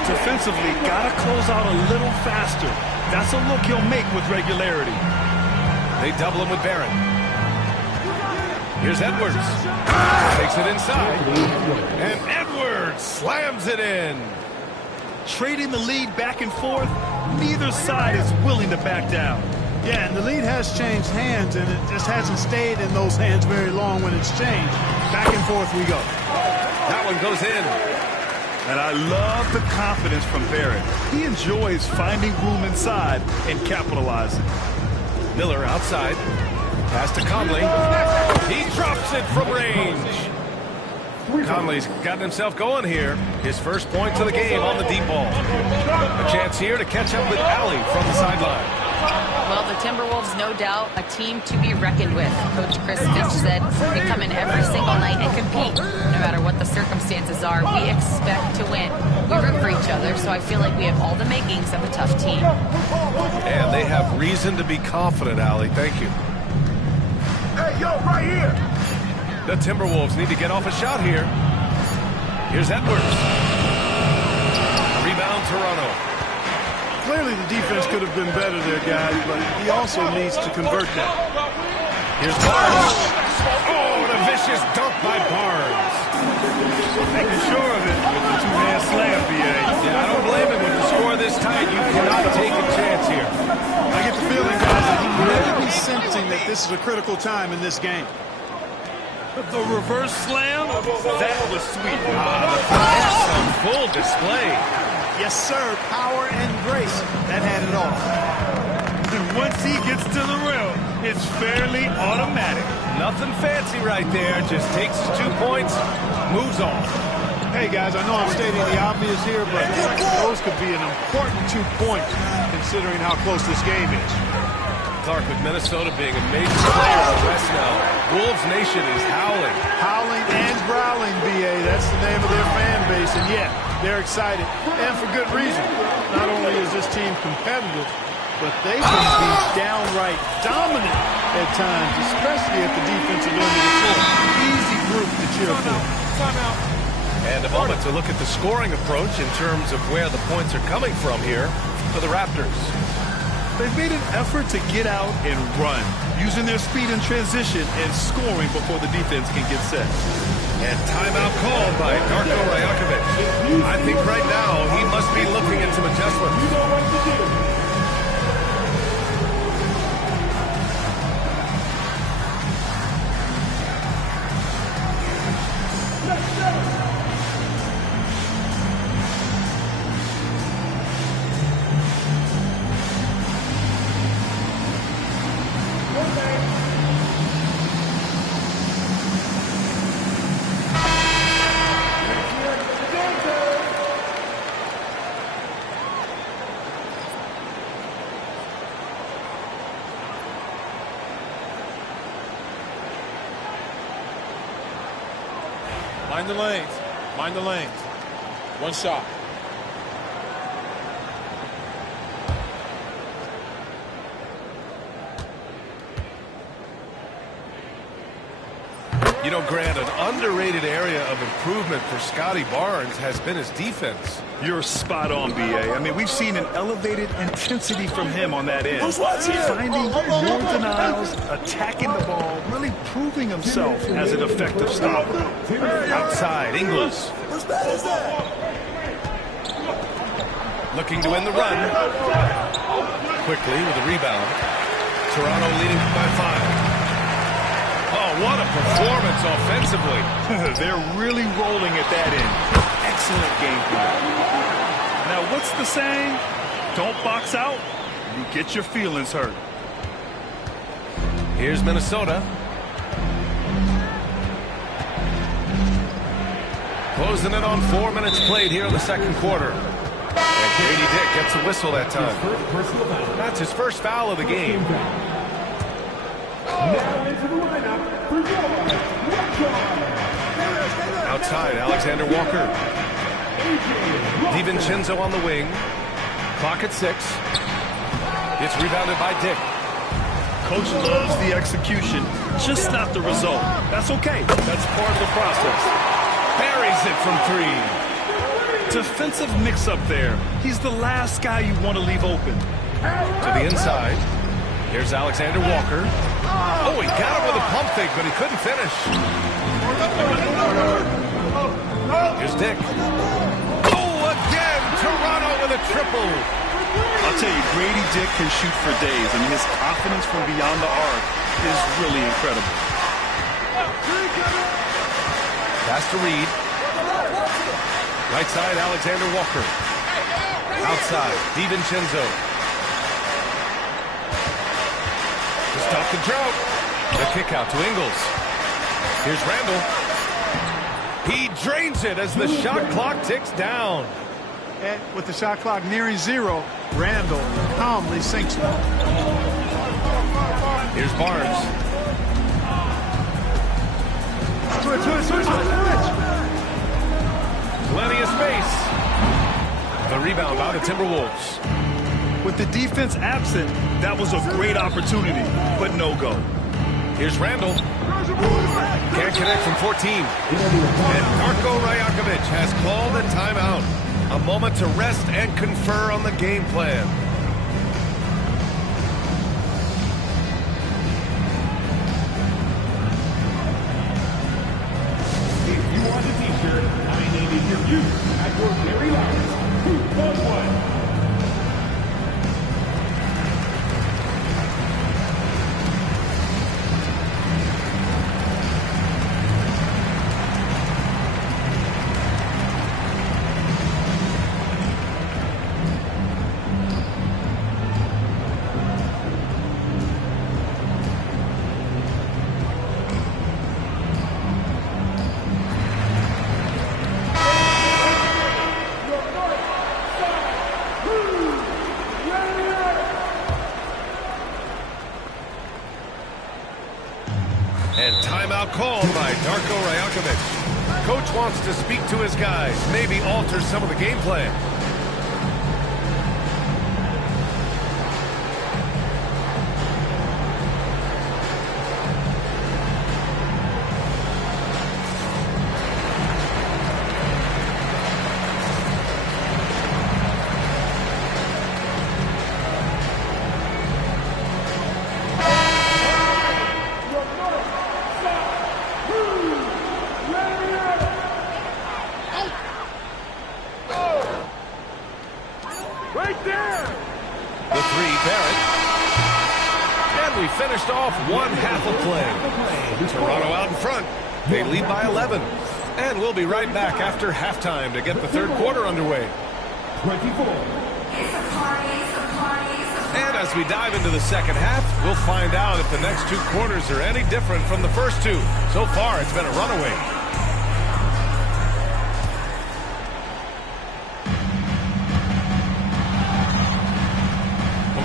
Defensively, gotta close out a little faster. That's a look he'll make with regularity. They double him with Barron. Here's Edwards. Takes it inside. And Edwards slams it in. Trading the lead back and forth, neither side is willing to back down. Yeah, and the lead has changed hands, and it just hasn't stayed in those hands very long when it's changed. Back and forth we go. That one goes in. And I love the confidence from Barrett. He enjoys finding room inside and capitalizing. Miller outside. Pass to Conley. He drops it from range. Conley's gotten himself going here. His first points of the game on the deep ball. A chance here to catch up with Allie from the sideline. Well, the Timberwolves, no doubt, a team to be reckoned with. Coach Chris Finch said they come in every single night and compete. No matter what the circumstances are, we expect to win. We root for each other, so I feel like we have all the makings of a tough team. And they have reason to be confident, Allie. Thank you. Hey, yo, right here. The Timberwolves need to get off a shot here. Here's Edwards. Rebound, Toronto. Clearly the defense could have been better there, guys, but he also needs to convert that. Here's Barnes. Oh, and a vicious dunk by Barnes. Making sure of it with the two-hand slam, B.A. Yeah, I don't blame him. With the score this tight, you cannot take a chance here. I get the feeling, guys, that he may be sensing that this is a critical time in this game. The reverse slam, that was sweet. The finesse on full display. Yes, sir. Power and grace. That had it all. And once he gets to the rim, it's fairly automatic. Nothing fancy right there. Just takes his 2 points, moves on. Hey, guys, I know I'm stating the obvious here, but those could be an important 2 points considering how close this game is. Clark, with Minnesota being a major player in the West now, Wolves Nation is howling. Howling and growling, B.A. That's the name of their fan base, and yeah, they're excited, and for good reason. Not only is this team competitive, but they can be downright dominant at times, especially at the defensive end of the floor. Easy group to cheer for. And a moment to look at the scoring approach in terms of where the points are coming from here for the Raptors. They've made an effort to get out and run, using their speed in transition and scoring before the defense can get set. And timeout called by Darko Rajakovic. I think right now he must be looking at some adjustments. Mind the lanes. Mind the lanes. One shot. You know, Grant, an underrated area of improvement for Scotty Barnes has been his defense. You're spot on, B.A. I mean, we've seen an elevated intensity from him on that end. Finding more denials, attacking the ball, really proving himself as an effective stopper. Outside, Ingles. Looking to win the run. Quickly with a rebound. Toronto leading by 5. Oh, what a performance offensively. They're really rolling at that end. Excellent game plan. Now, what's the saying? Don't box out, you get your feelings hurt. Here's Minnesota. Closing in on 4 minutes played here in the second quarter. And Grady Dick gets a whistle that time. That's his first foul of the game. Outside, Alexander Walker. DiVincenzo on the wing. Clock at 6. It's rebounded by Dick. Coach loves the execution, just not the result. That's okay. That's part of the process. Buries it from 3. Defensive mix-up there. He's the last guy you want to leave open. To the inside. Here's Alexander Walker. Oh, he got him with a pump fake, but he couldn't finish. Here's Dick. Oh, again! Toronto with a triple. I'll tell you, Grady Dick can shoot for days, and his confidence from beyond the arc is really incredible. Pass to Reed. Right side, Alexander Walker. Outside, DiVincenzo. To stop the drought. The kick out to Ingles. Here's Randall. He drains it as the shot clock ticks down. And with the shot clock nearing 0, Randall calmly sinks one. Here's Barnes. Switch. Plenty of space. The rebound by the Timberwolves. With the defense absent, that was a great opportunity, but no go. Here's Randall. Can't connect from 14. And Darko Rajakovic has called a timeout. A moment to rest and confer on the game plan. If you want a t-shirt, I need to hear you at your very loudest. 2-1. And timeout called by Darko Rajakovic. Coach wants to speak to his guys, maybe alter some of the game plan. Finished off one half of play. Toronto out in front. They lead by 11. And we'll be right back after halftime to get the third quarter underway. 24. And as we dive into the second half, we'll find out if the next 2 quarters are any different from the first 2. So far, it's been a runaway.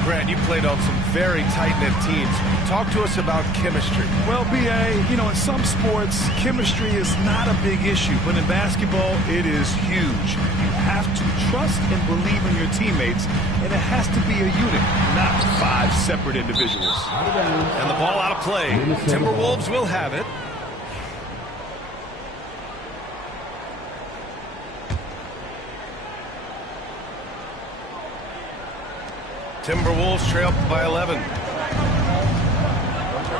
Grant, you played on some very tight-knit teams. Talk to us about chemistry. Well, B.A., you know, in some sports, chemistry is not a big issue, but in basketball, it is huge. You have to trust and believe in your teammates, and it has to be a unit, not 5 separate individuals. And the ball out of play. Timberwolves will have it. Timberwolves trail by 11.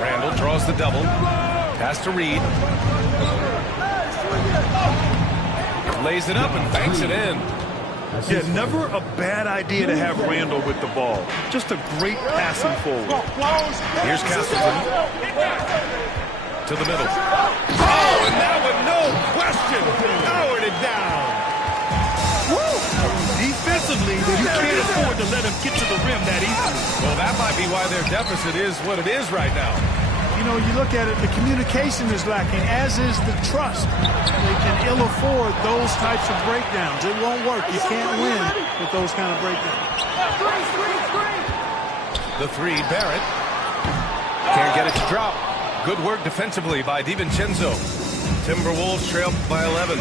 Randall draws the double. Pass to Reed. Lays it up and banks it in. Yeah, never a bad idea to have Randall with the ball. Just a great passing forward. Here's Castleton. To the middle. Oh, and that one, no question, powered it down. Defensively, you can't afford to let him get to the rim that easily. Well, that might be why their deficit is what it is right now. You know, you look at it, the communication is lacking, as is the trust. They can ill afford those types of breakdowns. It won't work. You can't win with those kind of breakdowns. The three, Barrett. Can't get it to drop. Good work defensively by DiVincenzo. Timberwolves trail by 11.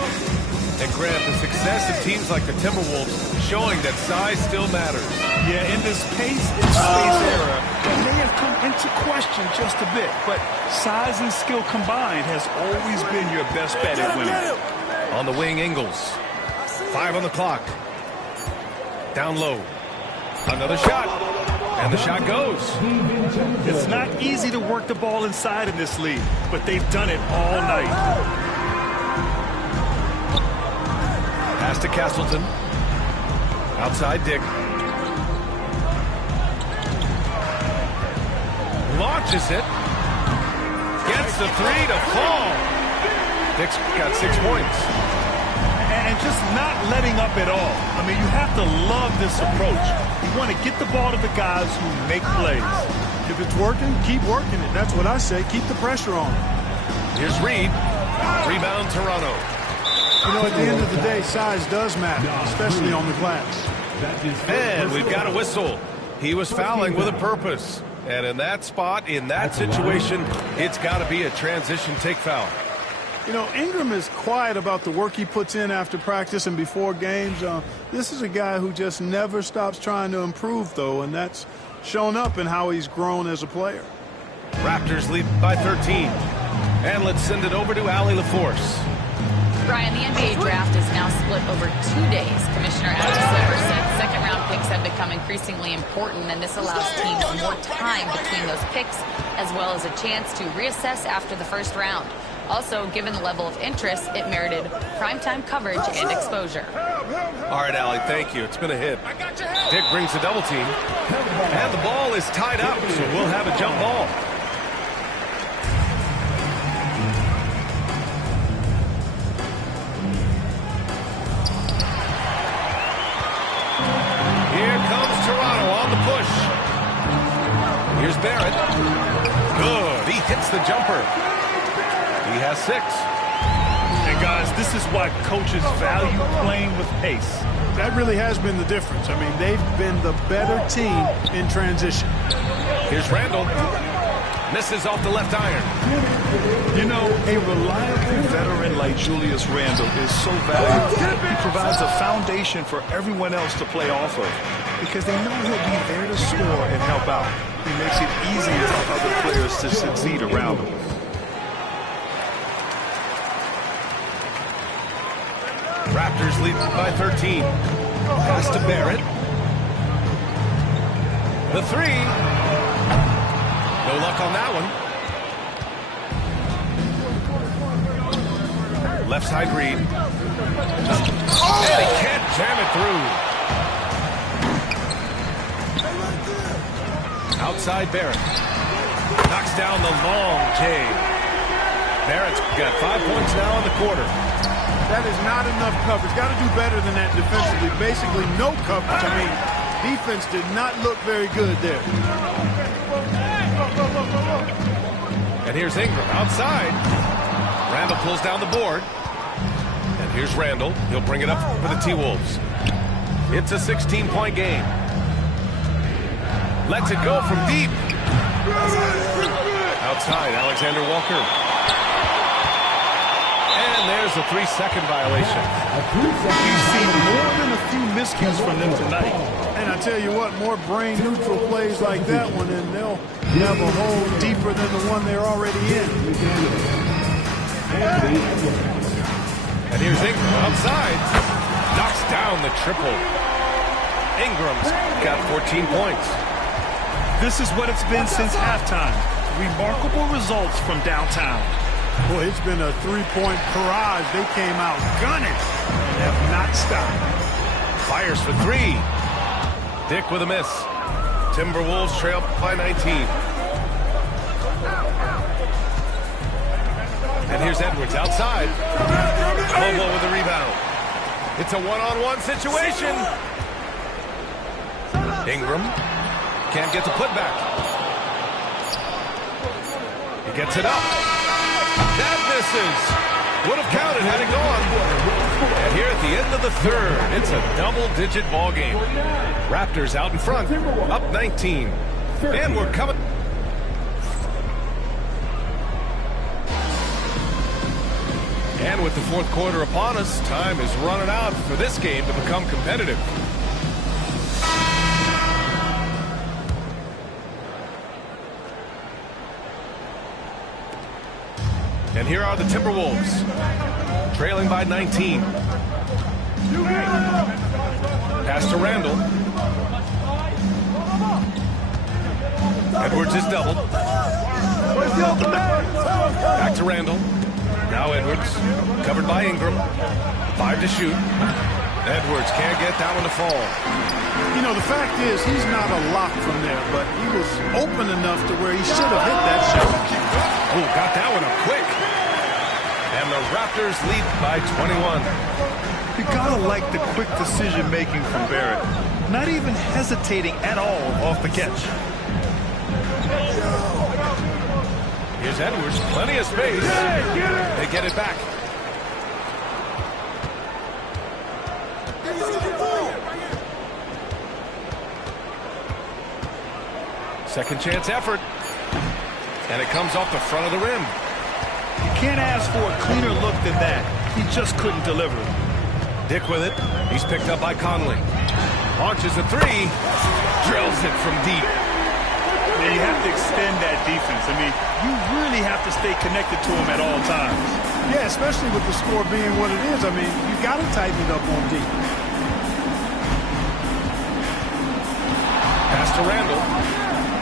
And Grant, the success of teams like the Timberwolves showing that size still matters. Yeah, in this pace and space era, it may have come into question just a bit, but size and skill combined has always been your best bet at winning. On the wing, Ingles. 5 on the clock. Down low. Another shot. And the shot goes. It's not easy to work the ball inside in this league, but they've done it all night. Pass to Castleton. Outside Dick. Launches it. Gets the three to fall. Dick's got 6 points. And just not letting up at all. I mean, you have to love this approach. You want to get the ball to the guys who make plays. If it's working, keep working it. That's what I say. Keep the pressure on. Here's Reed. Rebound, Toronto. You know, at the end of the day, size does matter, especially on the glass. And we've got a whistle. He was fouling with a purpose. And in that spot, in that situation, it's got to be a transition take foul. You know, Ingram is quiet about the work he puts in after practice and before games. This is a guy who just never stops trying to improve, though, and that's shown up in how he's grown as a player. Raptors lead by 13. And let's send it over to Allie LaForce. Brian, the NBA draft is now split over 2 days. Commissioner Adam Silver said second-round picks have become increasingly important, and this allows teams more time between those picks, as well as a chance to reassess after the first round. Also, given the level of interest, it merited primetime coverage and exposure. All right, Allie, thank you. It's been a hit. Dick brings the double team. And the ball is tied up, so we'll have a jump ball. Here comes Toronto on the push. Here's Barrett. Good. He hits the jumper. He has 6. And guys, this is why coaches value playing with pace. That really has been the difference. I mean, they've been the better team in transition. Here's Randall. Misses off the left iron. You know, a reliable veteran like Julius Randle is so valuable. He provides a foundation for everyone else to play off of because they know he'll be there to score and help out. He makes it easier for other players to succeed around him. Raptors lead by 13. Pass to Barrett. The 3. No luck on that one. Left side Reed. Oh! And he can't jam it through. Outside Barrett. Knocks down the long J. Barrett's got 5 points now in the quarter. That is not enough coverage. Got to do better than that defensively. Basically no coverage. I mean, defense did not look very good there. And here's Ingram outside. Randall pulls down the board. And here's Randall. He'll bring it up for the T-Wolves. It's a 16-point game. Lets it go from deep. Outside, Alexander Walker. And there's a 3-second violation. We've seen more than a few miscues from them tonight. And I tell you what, more brain-neutral plays like that one, and they'll have a hole deeper than the one they're already in. And here's Ingram outside. Knocks down the triple. Ingram's got 14 points. This is what it's been since halftime. Remarkable results from downtown. Boy, it's been a three-point barrage. They came out gunning and have not stopped. Fires for 3. Dick with a miss. Timberwolves trail by 19. And here's Edwards outside. Bobo with the rebound. It's a one-on-one situation. Ingram can't get the putback. He gets it up. That misses. Would have counted had it gone. And here at the end of the third, it's a double-digit ball game. Raptors out in front, up 19. And we're coming. And with the fourth quarter upon us, time is running out for this game to become competitive. And here are the Timberwolves, trailing by 19. Pass to Randall. Edwards is doubled. Back to Randall. Now Edwards, covered by Ingram. 5 to shoot. Edwards can't get that one to fall. You know, the fact is, he's not a lock from there, but he was open enough to where he should have hit that shot. Oh, got that one up quick. And the Raptors lead by 21. You gotta like the quick decision-making from Barrett. Not even hesitating at all off the catch. Here's Edwards, plenty of space. They get it back. Second chance effort. And it comes off the front of the rim. You can't ask for a cleaner look than that. He just couldn't deliver. Dick with it. He's picked up by Conley. Launches a 3. Drills it from deep. You have to extend that defense. I mean, you really have to stay connected to him at all times. Yeah, especially with the score being what it is. I mean, you got to tighten it up on deep. Pass to Randall.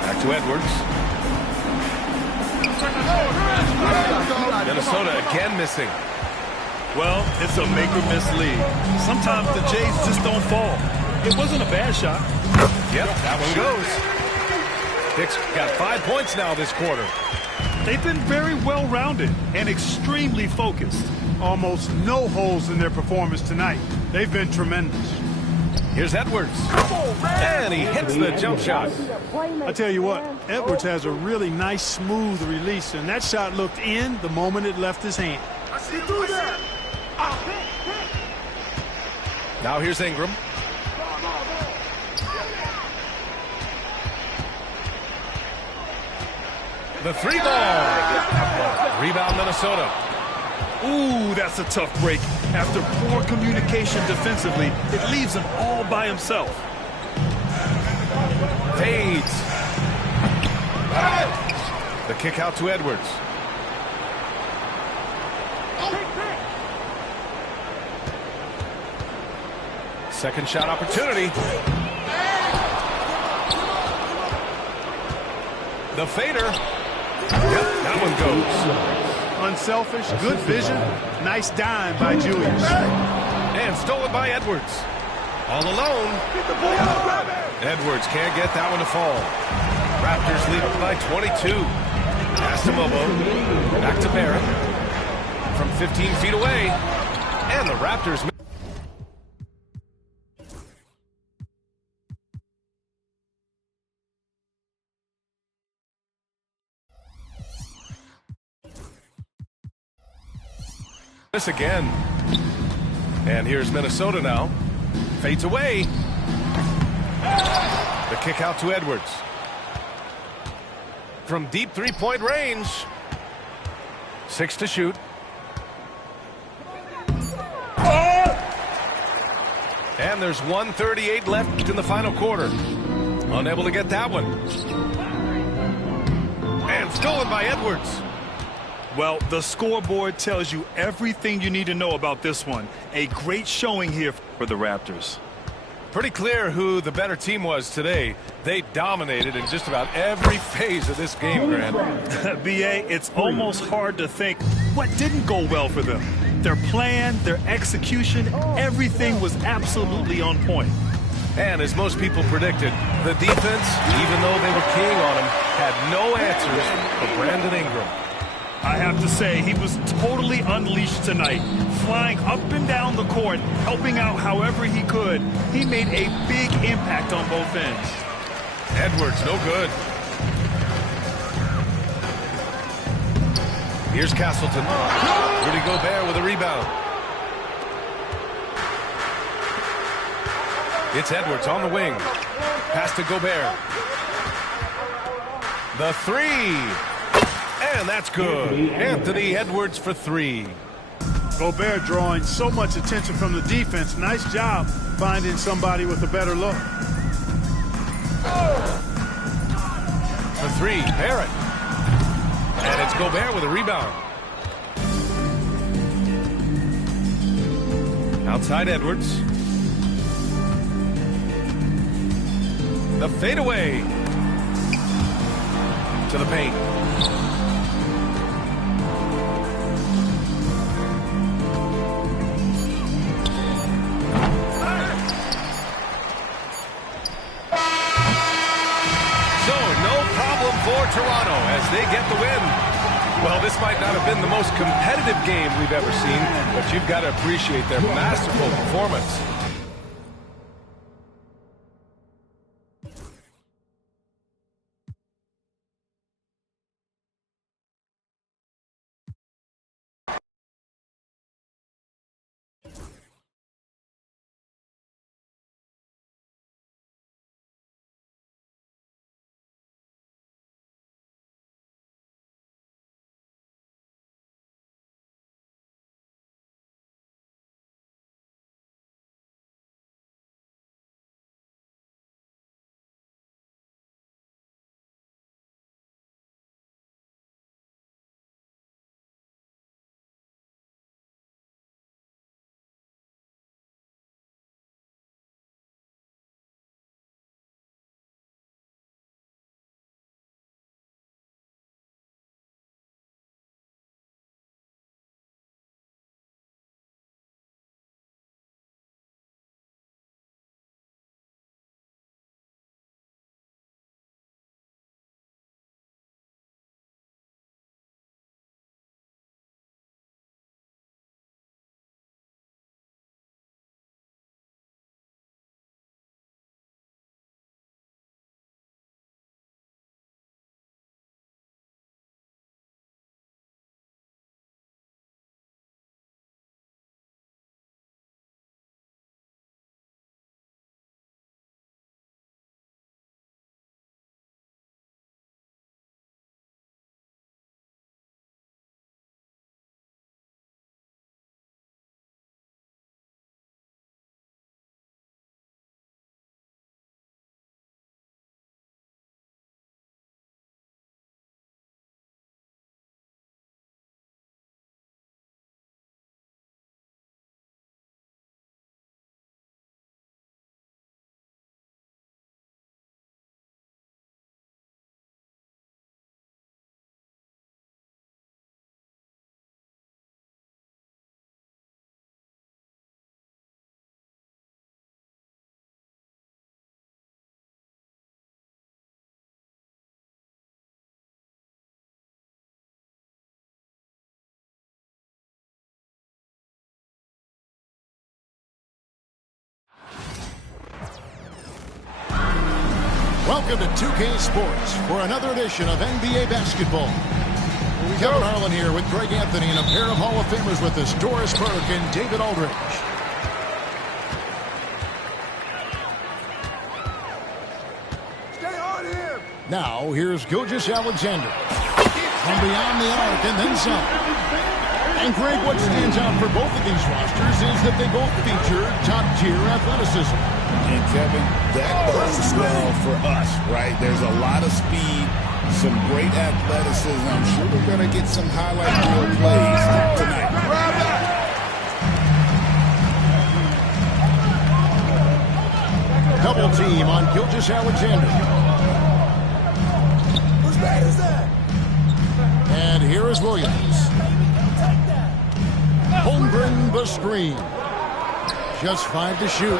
Back to Edwards. Minnesota again missing. Well, it's a make-or-miss league. Sometimes the Jays just don't fall. It wasn't a bad shot. Yep, that one goes. Dick's got 5 points now this quarter. They've been very well-rounded and extremely focused. Almost no holes in their performance tonight. They've been tremendous. Here's Edwards. And he hits the jump shot. I tell you what, Edwards has a really nice, smooth release, and that shot looked in the moment it left his hand. Now here's Ingram. The 3-ball. Rebound Minnesota. Ooh, that's a tough break. After poor communication defensively, it leaves him all by himself. Fades. The kick out to Edwards. Second shot opportunity. The fader. Yep, that one goes. Unselfish, good vision. Nice dime by Julius. And stolen by Edwards. All alone. Edwards can't get that one to fall. Raptors lead by 22. Pass to Mobo. Back to Barrett. From 15 feet away. And the Raptors. This again. And here's Minnesota now. Fades away. The kick out to Edwards. from deep three-point range. 6 to shoot. And there's 1:38 left in the final quarter. Unable to get that one. And stolen by Edwards. Well, the scoreboard tells you everything you need to know about this one. A great showing here for the Raptors. Pretty clear who the better team was today. They dominated in just about every phase of this game, Grant. B.A., it's almost hard to think what didn't go well for them. Their plan, their execution, everything was absolutely on point. And as most people predicted, the defense, even though they were keying on him, had no answers for Brandon Ingram. I have to say, he was totally unleashed tonight, flying up and down the court, helping out however he could. He made a big impact on both ends. Edwards, no good. Here's Castleton. Rudy Gobert with a rebound. It's Edwards on the wing. Pass to Gobert. The three. And that's good. Anthony Edwards for 3. Gobert drawing so much attention from the defense. Nice job finding somebody with a better look. For 3, Barrett. And it's Gobert with a rebound. Outside Edwards. The fadeaway. To the paint. For Toronto as they get the win. Well, this might not have been the most competitive game we've ever seen, but you've got to appreciate their masterful performance. Welcome to 2K Sports for another edition of NBA basketball. Kevin Harlan here with Greg Anthony and a pair of Hall of Famers with us, Doris Burke and David Aldridge. Stay on him! Now, here's Gilgeous-Alexander. From beyond the arc and then some. And, Greg, what stands out for both of these rosters is that they both feature top-tier athleticism. And, Kevin, that bodes well for us, right? There's a lot of speed, some great athleticism. I'm sure we're going to get some highlight reel plays tonight. Double team on Gilgeous-Alexander. Who's that? And here is Williams. Holmgren the screen. Just 5 to shoot.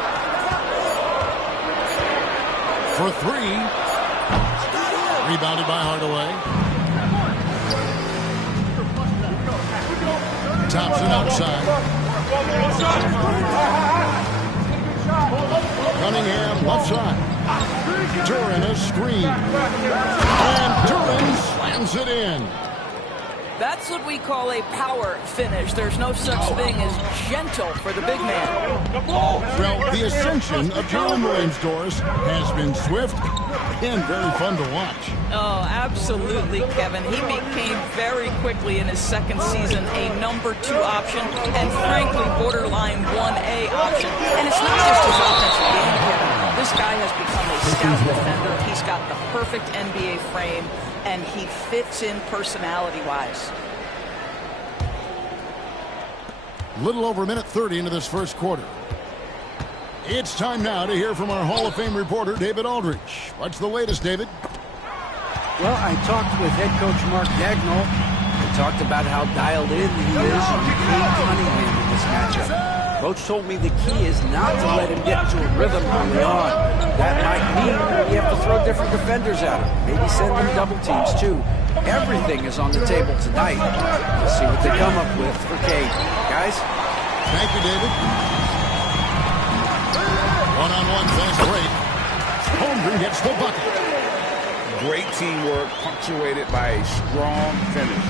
For 3. Rebounded by Hardaway. Thompson outside. Cunningham left side. Duran a screen. And Duran slams it in. That's what we call a power finish. There's no such thing as gentle for the big man. Well, the ascension of Jalen Williams-Doris has been swift and very fun to watch. Oh, absolutely, Kevin. He became very quickly in his second season a number 2 option and frankly borderline 1A option. And it's not just his offensive game, Kevin. This guy has become a scout defender. He's got the perfect NBA frame, and he fits in personality-wise. Little over a minute 30 into this first quarter. It's time now to hear from our Hall of Fame reporter, David Aldridge. What's the latest, David? Well, I talked with head coach Mark Dagnall. We talked about how dialed in he is on Cade Cunningham in this matchup. Coach told me the key is not to let him get into a rhythm early on. That might mean you have to throw different defenders at him. Maybe send them double teams, too. Everything is on the table tonight. We'll see what they come up with for Cade. Guys? Thank you, David. One-on-one fast break. Holmgren gets the bucket. Great teamwork, punctuated by a strong finish.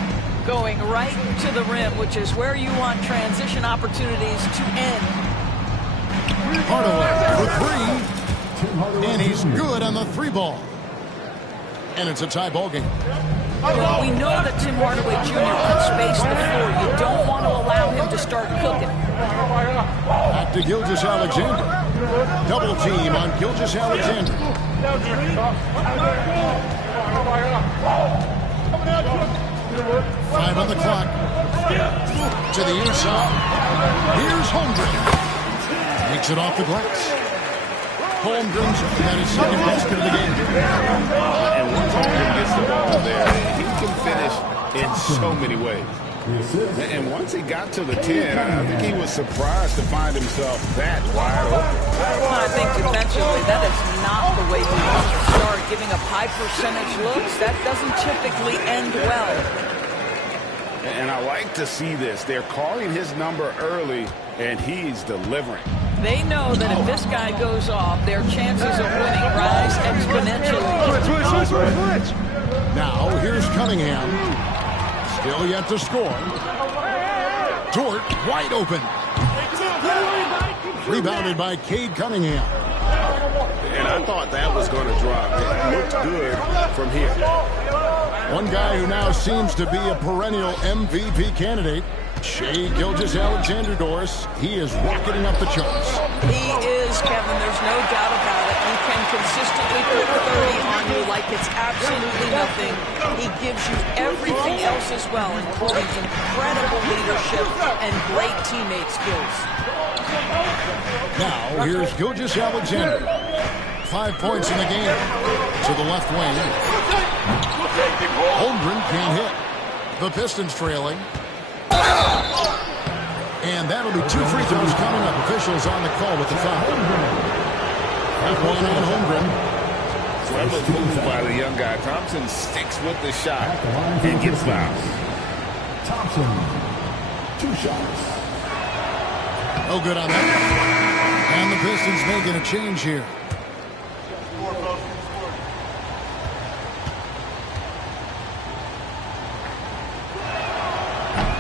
Going right to the rim, which is where you want transition opportunities to end. Hardaway for 3. And he's good on the 3 ball. And it's a tie ball game. Well, we know that Tim Hardaway Jr. can space the floor. You don't want to allow him to start cooking. Back to Gilgeous-Alexander. Double team on Gilgeous-Alexander. 5 on the clock. To the inside. Here's Holmgren. Makes it off the glass. Holmgren's got his second basket of the game. And once Holmgren gets the ball there, he can finish in so many ways. And once he got to the 10, I think he was surprised to find himself that wide open. I think defensively, that is not the way you want to start. Giving up high percentage looks, that doesn't typically end well. And I like to see this. They're calling his number early, and he's delivering. They know that if this guy goes off, their chances of winning rise exponentially. Now, here's Cunningham. Still yet to score. Dort wide open. Rebounded by Cade Cunningham. And I thought that was going to drop. It looked good from here. One guy who now seems to be a perennial MVP candidate, Shai Gilgeous-Alexander, Doris. He is rocketing up the charts. He is, Kevin. There's no doubt about it. He can consistently put 30 on you like it's absolutely nothing. He gives you everything else as well, including incredible leadership and great teammate skills. Now, here's Gilgeous-Alexander. 5 points in the game. To the left wing. Holmgren can't hit. The Pistons trailing. And that'll be 2 free throws coming up. Officials on the call with the foul. That one on Holmgren. Clever move by the young guy. Thompson sticks with the shot and gets fouled. Thompson, 2 shots. No good on that. And the Pistons making a change here.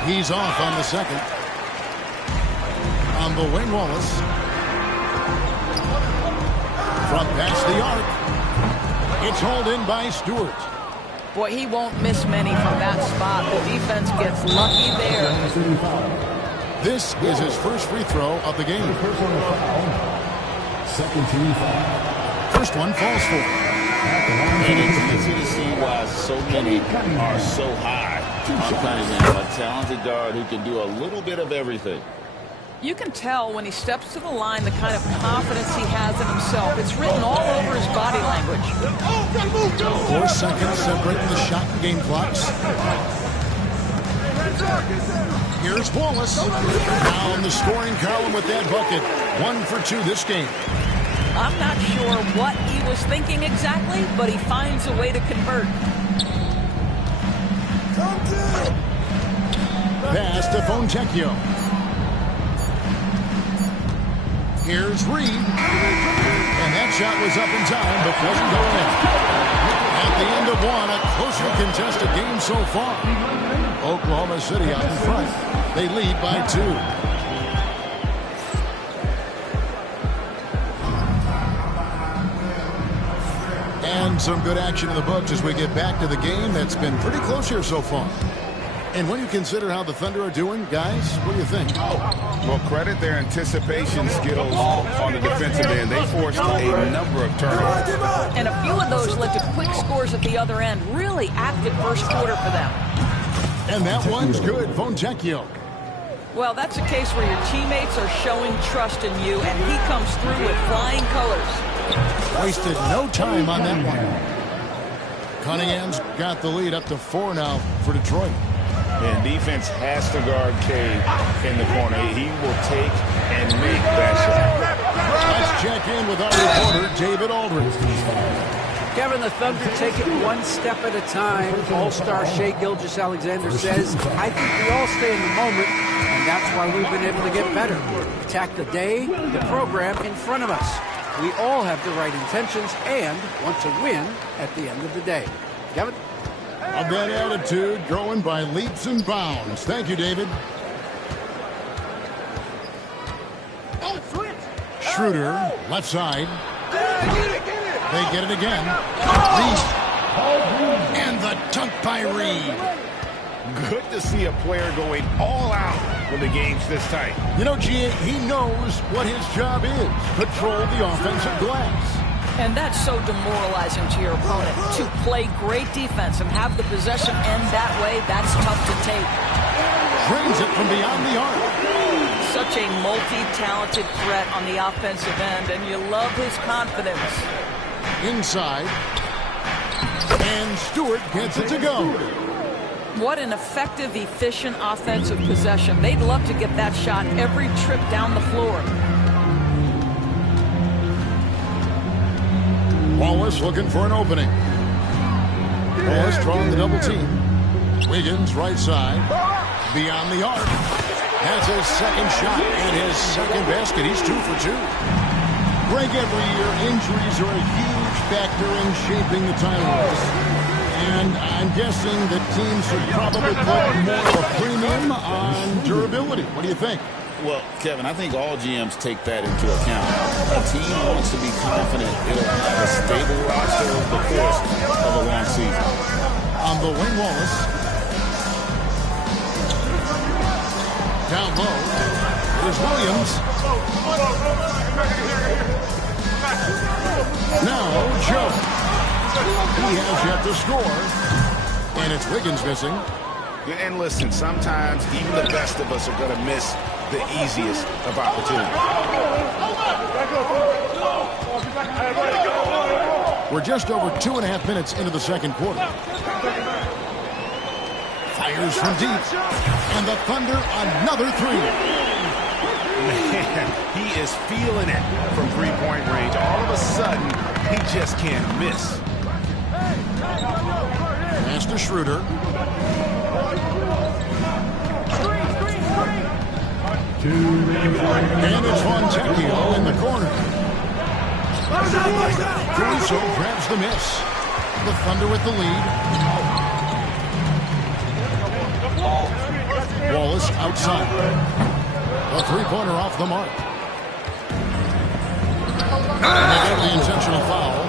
He's off on the second. On the wing, Wallace. From past the arc. It's hauled in by Stewart. Boy, he won't miss many from that spot. The defense gets lucky there. This is his first free throw of the game. Second team foul. First one falls for. And it's easy to see why so many are so high on Cunningham, a talented guard who can do a little bit of everything. You can tell when he steps to the line the kind of confidence he has in himself. It's written all over his body language. 4 seconds separating the shot and game clocks. Here's Wallace. Now in the scoring column with that bucket. 1 for 2 this game. I'm not sure what he was thinking exactly, but he finds a way to convert. Pass to Fontecchio. Here's Reed. And that shot was up in time, but doesn't go in. At the end of one, a closely contested game so far. Oklahoma City out in front. They lead by 2. And some good action in the books as we get back to the game that's been pretty close here so far. And when you consider how the Thunder are doing, guys, what do you think? Well, credit their anticipation skills on the defensive end. They forced a number of turnovers. And a few of those led to quick scores at the other end. Really active first quarter for them. And that one's good, Fontecchio. Well, that's a case where your teammates are showing trust in you, and he comes through with flying colors. Wasted no time on that one. Cunningham's got the lead up to 4 now for Detroit. And defense has to guard Cade in the corner. He will take and make that shot. Let's check in with our reporter, David Aldridge. Kevin, the Thunder take it one step at a time. All-star Shai Gilgeous-Alexander says, I think we all stay in the moment, and that's why we've been able to get better. Attack the day, the program in front of us. We all have the right intentions and want to win at the end of the day. Kevin? Of that attitude growing by leaps and bounds. Thank you, David. Schroeder, left side. They get it again. Reed. And the dunk by Reed. Good to see a player going all out when the game's this tight. You know, G.A., he knows what his job is. Patrol the offensive glass. And that's so demoralizing to your opponent. To play great defense and have the possession end that way, that's tough to take. Brings it from beyond the arc. Such a multi-talented threat on the offensive end, and you love his confidence. Inside. And Stewart gets it to go. What an effective, efficient offensive possession. They'd love to get that shot every trip down the floor. Wallace looking for an opening. Wallace drawing the double team. Wiggins right side. Beyond the arc. Has his second shot and his second basket. He's 2 for 2. Greg, every year injuries are a huge factor in shaping the timelines. And I'm guessing that teams should probably put more of a premium on durability. What do you think? Well, Kevin, I think all GMs take that into account. A team wants to be confident it'll have a stable roster over the course of a long season. On the wing, Wallace. Down low. There's Williams. Now, Joe. He has yet to score. And it's Wiggins missing. And listen, sometimes even the best of us are going to miss the easiest of opportunities. We're just over 2.5 minutes into the second quarter. Fires from deep. And the Thunder, another 3. Man, he is feeling it from three-point range. All of a sudden, he just can't miss. Pass to Schroeder. And it's Fontecchio in the corner. Caruso grabs the miss. The Thunder with the lead. Wallace outside. A three-pointer off the mark. And they get the intentional foul.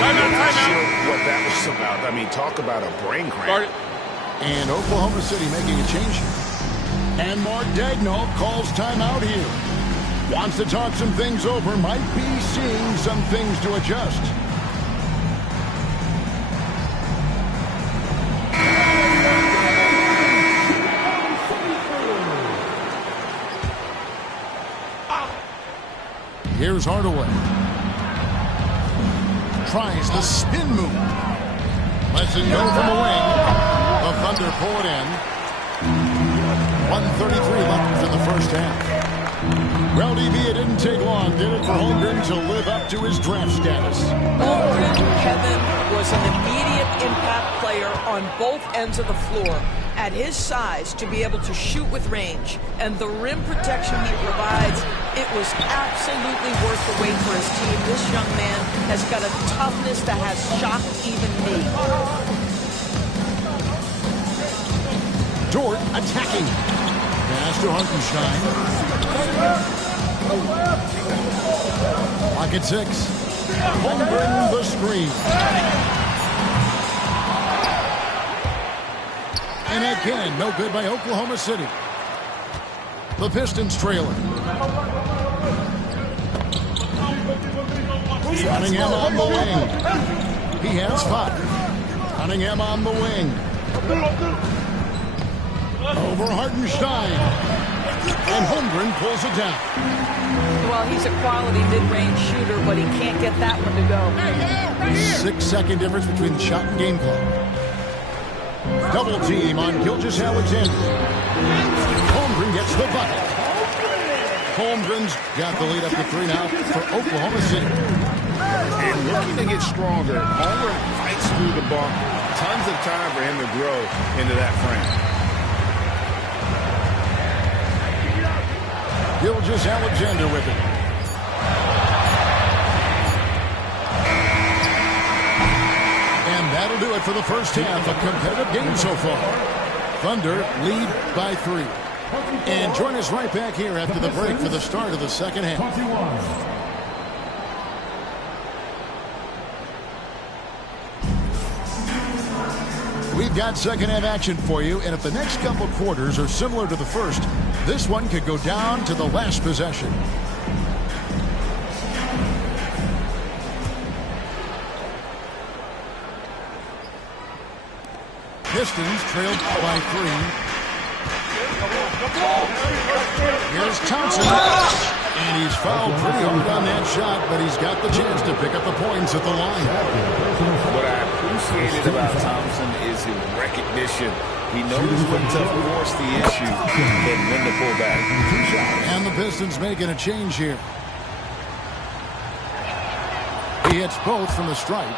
Timeout. what that was about. I mean, talk about a brain cramp. And Oklahoma City making a change here. And Mark Daigneault calls timeout here. Wants to talk some things over. Might be seeing some things to adjust. Here's Hardaway. Tries the spin move. Lets it go from the wing. The Thunder pull it in. 1:33 left in the first half. Well, DB, it didn't take long, did it, for Holmgren to live up to his draft status? Holmgren, Kevin, was an immediate impact player on both ends of the floor. At his size, to be able to shoot with range and the rim protection he provides, it was absolutely worth the wait for his team. This young man has got a toughness that has shocked even me. Dort attacking. Pass to Hartenstein. Pocket 6. Holmgren the screen. And again, no good by Oklahoma City. The Pistons trailing. Cunningham on the wing. He has 5. Cunningham on the wing. Over Hartenstein. And Holmgren pulls it down. Well, he's a quality mid-range shooter, but he can't get that one to go. 6-second difference between the shot and game clock. Double team on Gilgeous-Alexander. Holmgren gets the bucket. Holmgren's got the lead up to 3 now for Oklahoma City. And looking to get stronger, Holmgren fights through the bump. Tons of time for him to grow into that frame. Gilgeous-Alexander with it. And that'll do it for the first half. A competitive game so far. Thunder lead by 3. And join us right back here after the break for the start of the second half. We've got second half action for you, and if the next couple quarters are similar to the first, this one could go down to the last possession. Pistons trailed by 3. Here's Thompson. And he's fouled pretty hard on that shot, but he's got the chance to pick up the points at the line. What I appreciated about Thompson is his recognition. He knows when to force the issue and when to pull back. And the Pistons making a change here. He hits both from the stripe.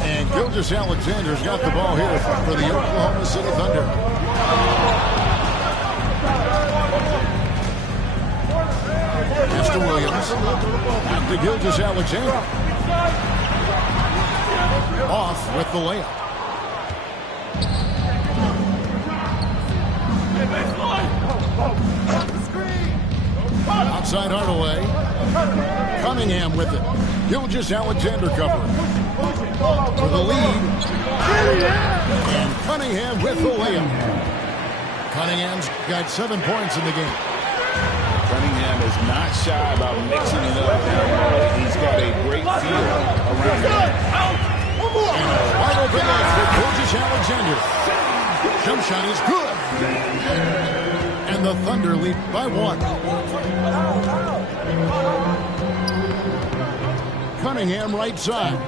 And Gilgeous-Alexander's got the ball here for the Oklahoma City Thunder. Pass to Williams. Back to Gilgeous-Alexander. Off with the layup. Outside Hardaway. Cunningham with it. Gilgeous-Alexander covering. For the lead. And Cunningham with the layup. Cunningham's got 7 points in the game. Cunningham is not shy about mixing it up now. He's got a great feel around the rim. And a wide open look for Gilgeous-Alexander. Jump shot is good. And the Thunder lead by 1. Cunningham right side.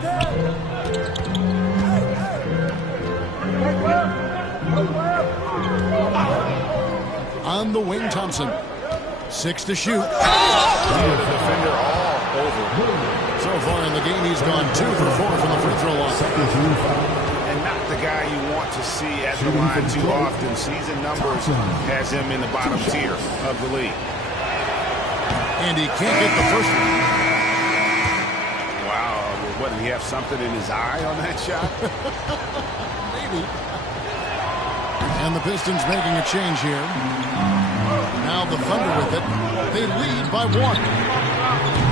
On the wing, Thompson. 6 to shoot. Defender all over. So far in the game, he's gone 2 for 4 from the free throw line. And not the guy you want to see at the line too often. Season numbers has him in the bottom tier of the league. And he can't get the first one. Wow. What, did he have something in his eye on that shot? Maybe. And the Pistons making a change here. Now the Thunder with it. They lead by 1.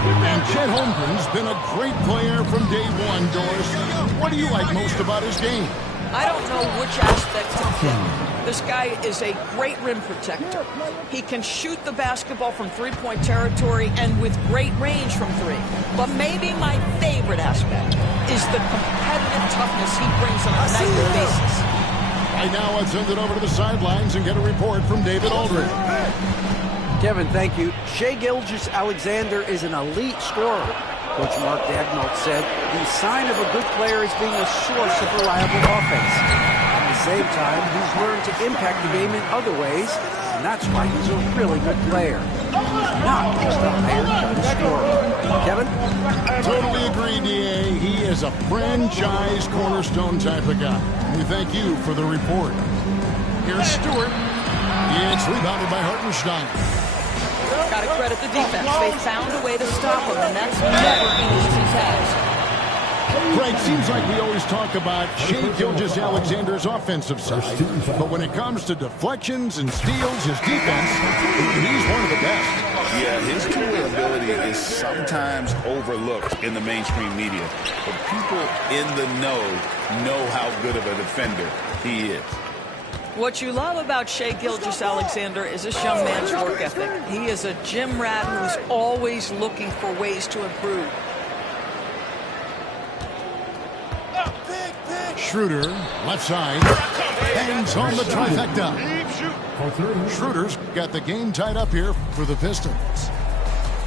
And Chet Holmgren's been a great player from day one, Doris. What do you like most about his game? I don't know which aspect to pick. This guy is a great rim protector. He can shoot the basketball from three-point territory and with great range from three. But maybe my favorite aspect is the competitive toughness he brings on a nightly basis. Right now, let's send it over to the sidelines and get a report from David Aldridge. Kevin, thank you. Shai Gilgeous-Alexander is an elite scorer. Coach Mark Daigneault said the sign of a good player is being a source of reliable offense. At the same time, he's learned to impact the game in other ways, and that's why he's a really good player. Not just a hired scorer. Kevin? Totally agree, D.A. He is a franchise cornerstone type of guy. We thank you for the report. Here's Stewart. It's rebounded by Hartenstein. Got to credit the defense. They found a way to stop him, and that's never an easy task. Greg, seems like we always talk about Shai Gilgeous-Alexander's offensive side, but when it comes to deflections and steals, his defense, he's one of the best. Yeah, his two-way ability is sometimes overlooked in the mainstream media, but people in the know how good of a defender he is. What you love about Shai Gilgeous-Alexander is this young man's work ethic. He is a gym rat who's always looking for ways to improve. Schroeder, left side, hangs on the trifecta. Schroeder's got the game tied up here for the Pistons.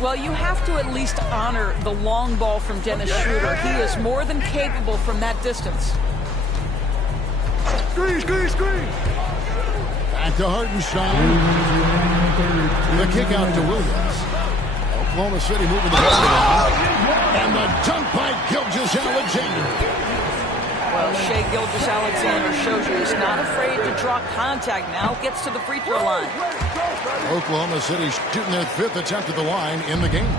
Well, you have to at least honor the long ball from Dennis Schroeder. He is more than capable from that distance. Screen. Back to Hartenstein. The kick out to Williams. Oklahoma City moving the ball. And the dunk by Gilgeous-Alexander. Well, Shai Gilgeous-Alexander shows you he's not afraid to draw contact now. Gets to the free throw line. Oklahoma City shooting their fifth attempt at the line in the game.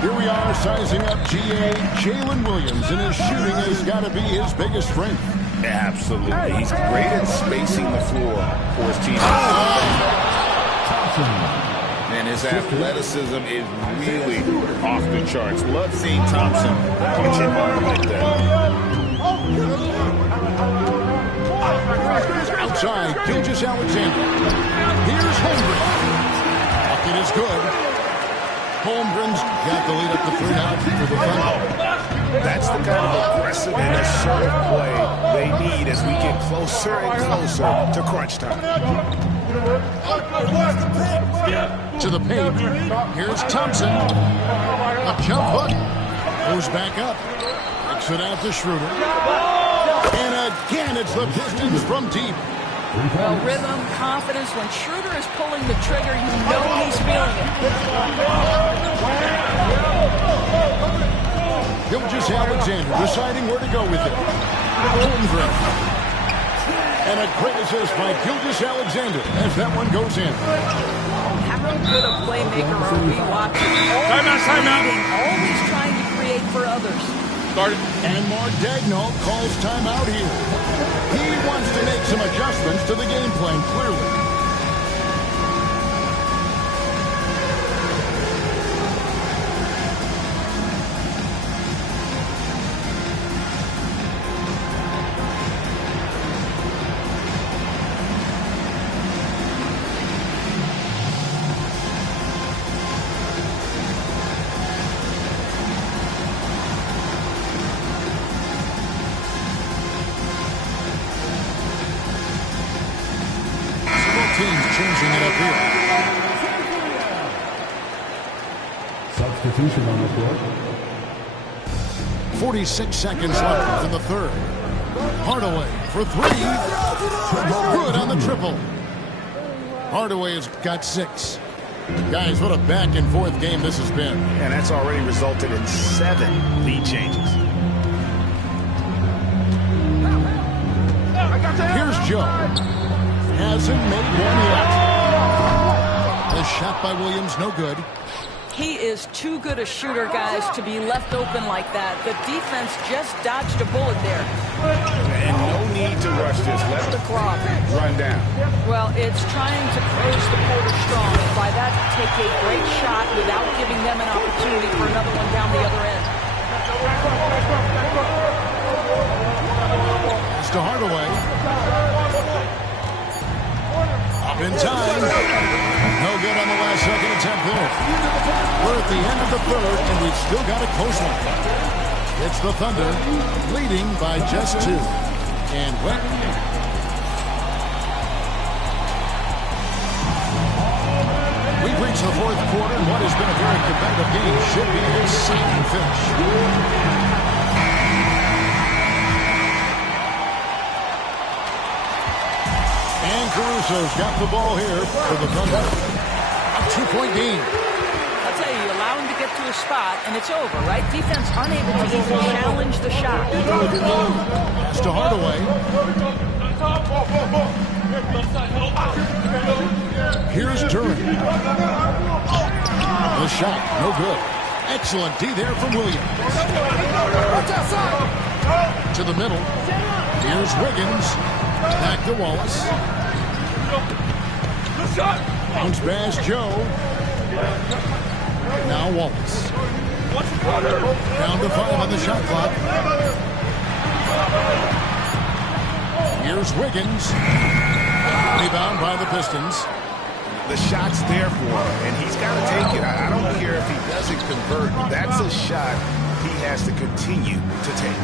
Here we are sizing up GA Jalen Williams, and his shooting has got to be his biggest strength. Absolutely. He's great at spacing the floor for his team. And his athleticism is really off the charts. Love seeing Thompson punch it hard like that. Outside, Gilgeous-Alexander. Here's Holmgren. Bucket is good. Holmgren's got the lead up the three out for the Thunder. That's the kind of aggressive and assertive play they need as we get closer and closer to crunch time. To the paint. Here's Thompson. A jump hook. Goes back up. Kicks it out to Schroeder. And again, it's the Pistons from deep. Well, rhythm, confidence. When Schroeder is pulling the trigger, you know he's feeling it. Gilgeous-Alexander deciding where to go with it. Holmgren. And a great assist by Gilgeous-Alexander as that one goes in. How good a playmaker are we watching? Timeout. Always trying to create for others. And Mark Daigneault calls timeout here. He wants to make some adjustments to the game plan, clearly. Changing it up here. Substitution on the floor. 46 seconds left in the third. Hardaway for three. Good on the triple. Hardaway has got 6. Guys, what a back and forth game this has been. And that's already resulted in 7 lead changes. Here's Joe. Hasn't made one yet. The shot by Williams, no good. He is too good a shooter, guys, to be left open like that. The defense just dodged a bullet there. And no need to rush this. Let the clock run down. Well, it's trying to close the quarter strong. And by that, take a great shot without giving them an opportunity for another one down the other end. It's to Hardaway. Up in time. No good on the last second attempt there. We're at the end of the third, and we've still got a close one. It's the Thunder leading by just 2. And well, we've reached the fourth quarter, and what has been a very competitive game should be an exciting finish. And Caruso's got the ball here for the Thunder. A 2-point game. I'll tell you, you allow him to get to a spot, and it's over, right? Defense unable to even challenge the shot. Pass to Hardaway. Here's Duran. The shot, no good. Excellent D there from Williams. To the middle. Here's Wiggins. Back to Wallace. Bounce pass, Joe. Now Wallace. Down to 5 on the shot clock. Here's Wiggins. Rebound by the Pistons. The shot's there for him, and he's got to take it. I don't care if he doesn't convert. That's a shot he has to continue to take.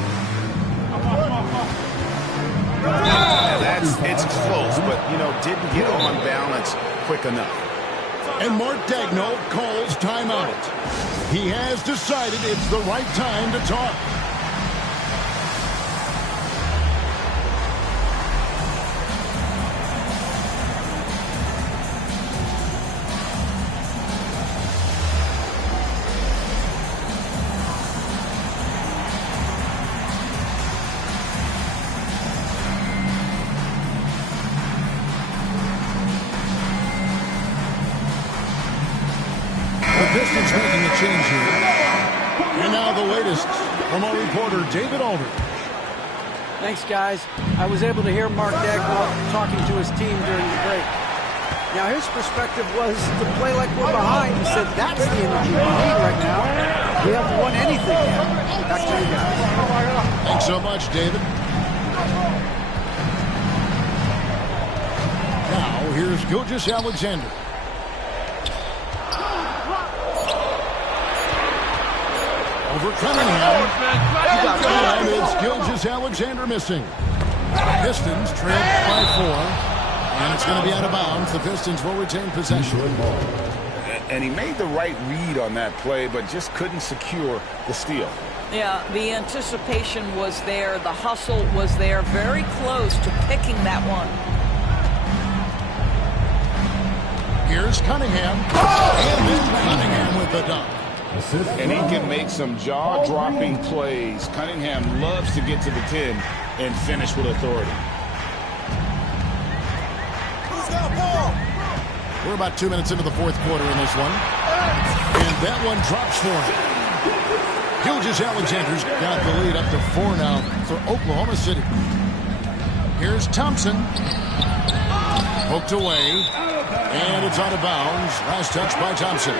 It's close, but, didn't get on balance quick enough. And Mark Daigneault calls timeout. He has decided it's the right time to talk. Pistons making a change here. And now the latest from our reporter, David Aldridge. Thanks, guys. I was able to hear Mark Daigneault talking to his team during the break. Now, his perspective was to play like we're behind. He said that's the energy we need right now. We haven't won anything yet. Back to you guys. Thanks so much, David. Now, here's Gilgeous-Alexander. Over Cunningham. And it's Gilgeous-Alexander missing. Pistons trail by 4. And it's going to be out of bounds. The Pistons will retain possession. And he made the right read on that play, but just couldn't secure the steal. Yeah, the anticipation was there. The hustle was there. Very close to picking that one. Here's Cunningham. And then Cunningham with the dunk. And he can make some jaw-dropping plays. Cunningham loves to get to the 10 and finish with authority. We're about 2 minutes into the fourth quarter in this one. And that one drops for him. Gilgeous-Alexander's got the lead up to 4 now for Oklahoma City. Here's Thompson. Poked away. And it's out of bounds. Last touch by Thompson.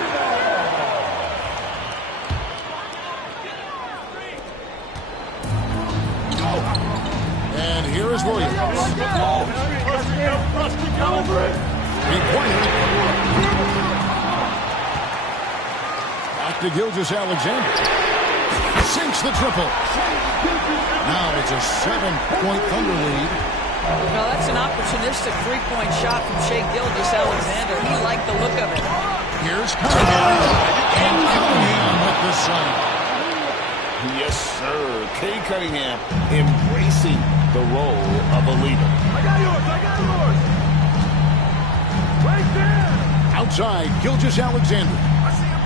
And here is Williams. Three-pointer. Back to Gilgeous-Alexander. Sinks the triple. Now it's a 7-point Thunder lead. Well, that's an opportunistic three-point shot from Shai Gilgeous-Alexander. He liked the look of it. Here's Cunningham. And Cunningham with the slam. Yes, sir. Cade Cunningham embracing the role of a leader. I got yours. Right there. Outside, Gilgeous-Alexander. I see him.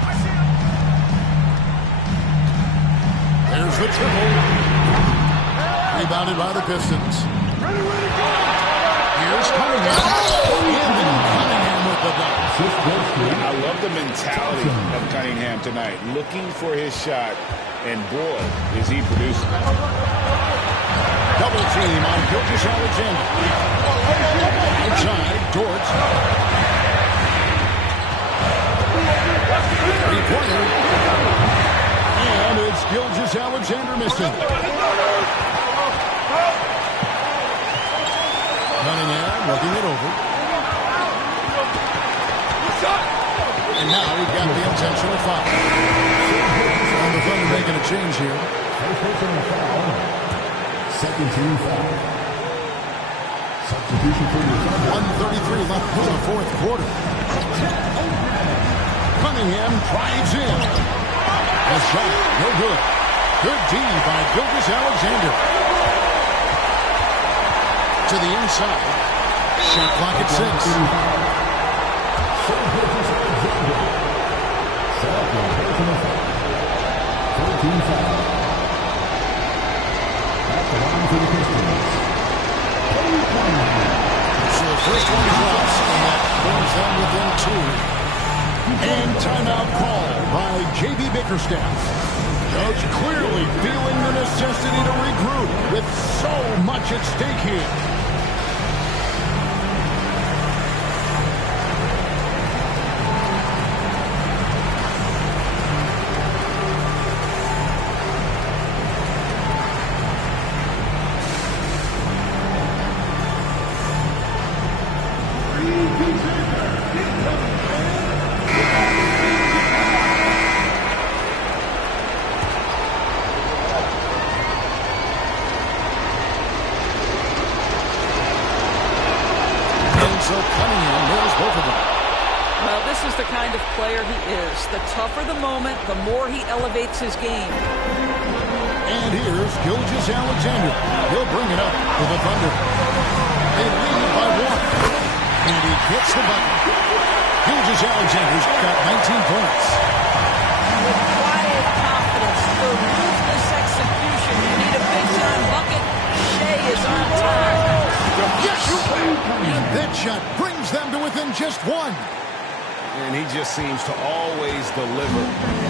There's the triple. Rebounded by the Pistons. Ready, go. Here's Cunningham. And then Cunningham with the dunk. I love the mentality of Cunningham tonight, looking for his shot, and boy, is he producing. Double team on Gilgeous-Alexander. Outside, Dort. Three-pointer. And it's Gilgeous-Alexander missing. Cunningham looking it over. And now we've got the intentional foul. And the Thunder making a change here. Second team foul. Substitution for the Thunder. 1:33 left in the fourth quarter. Cunningham drives in. A shot, no good. Good D by Gilgeous-Alexander. To the inside. Shot clock at 6. So the first one drops, and that brings them within 2. And timeout call by J.B. Bickerstaff. Coach clearly feeling the necessity to regroup with so much at stake here. So Cunningham nails both of them. Well, this is the kind of player he is. The tougher the moment, the more he elevates his game. And here's Gilgeous-Alexander. He'll bring it up for the Thunder. They lead by 1. And he hits the button. Gilgeous-Alexander's got 19 points. With quiet confidence, for ruthless execution, you need a big-time bucket. Shea is on time. Yes! And that shot brings them to within just 1. And he just seems to always deliver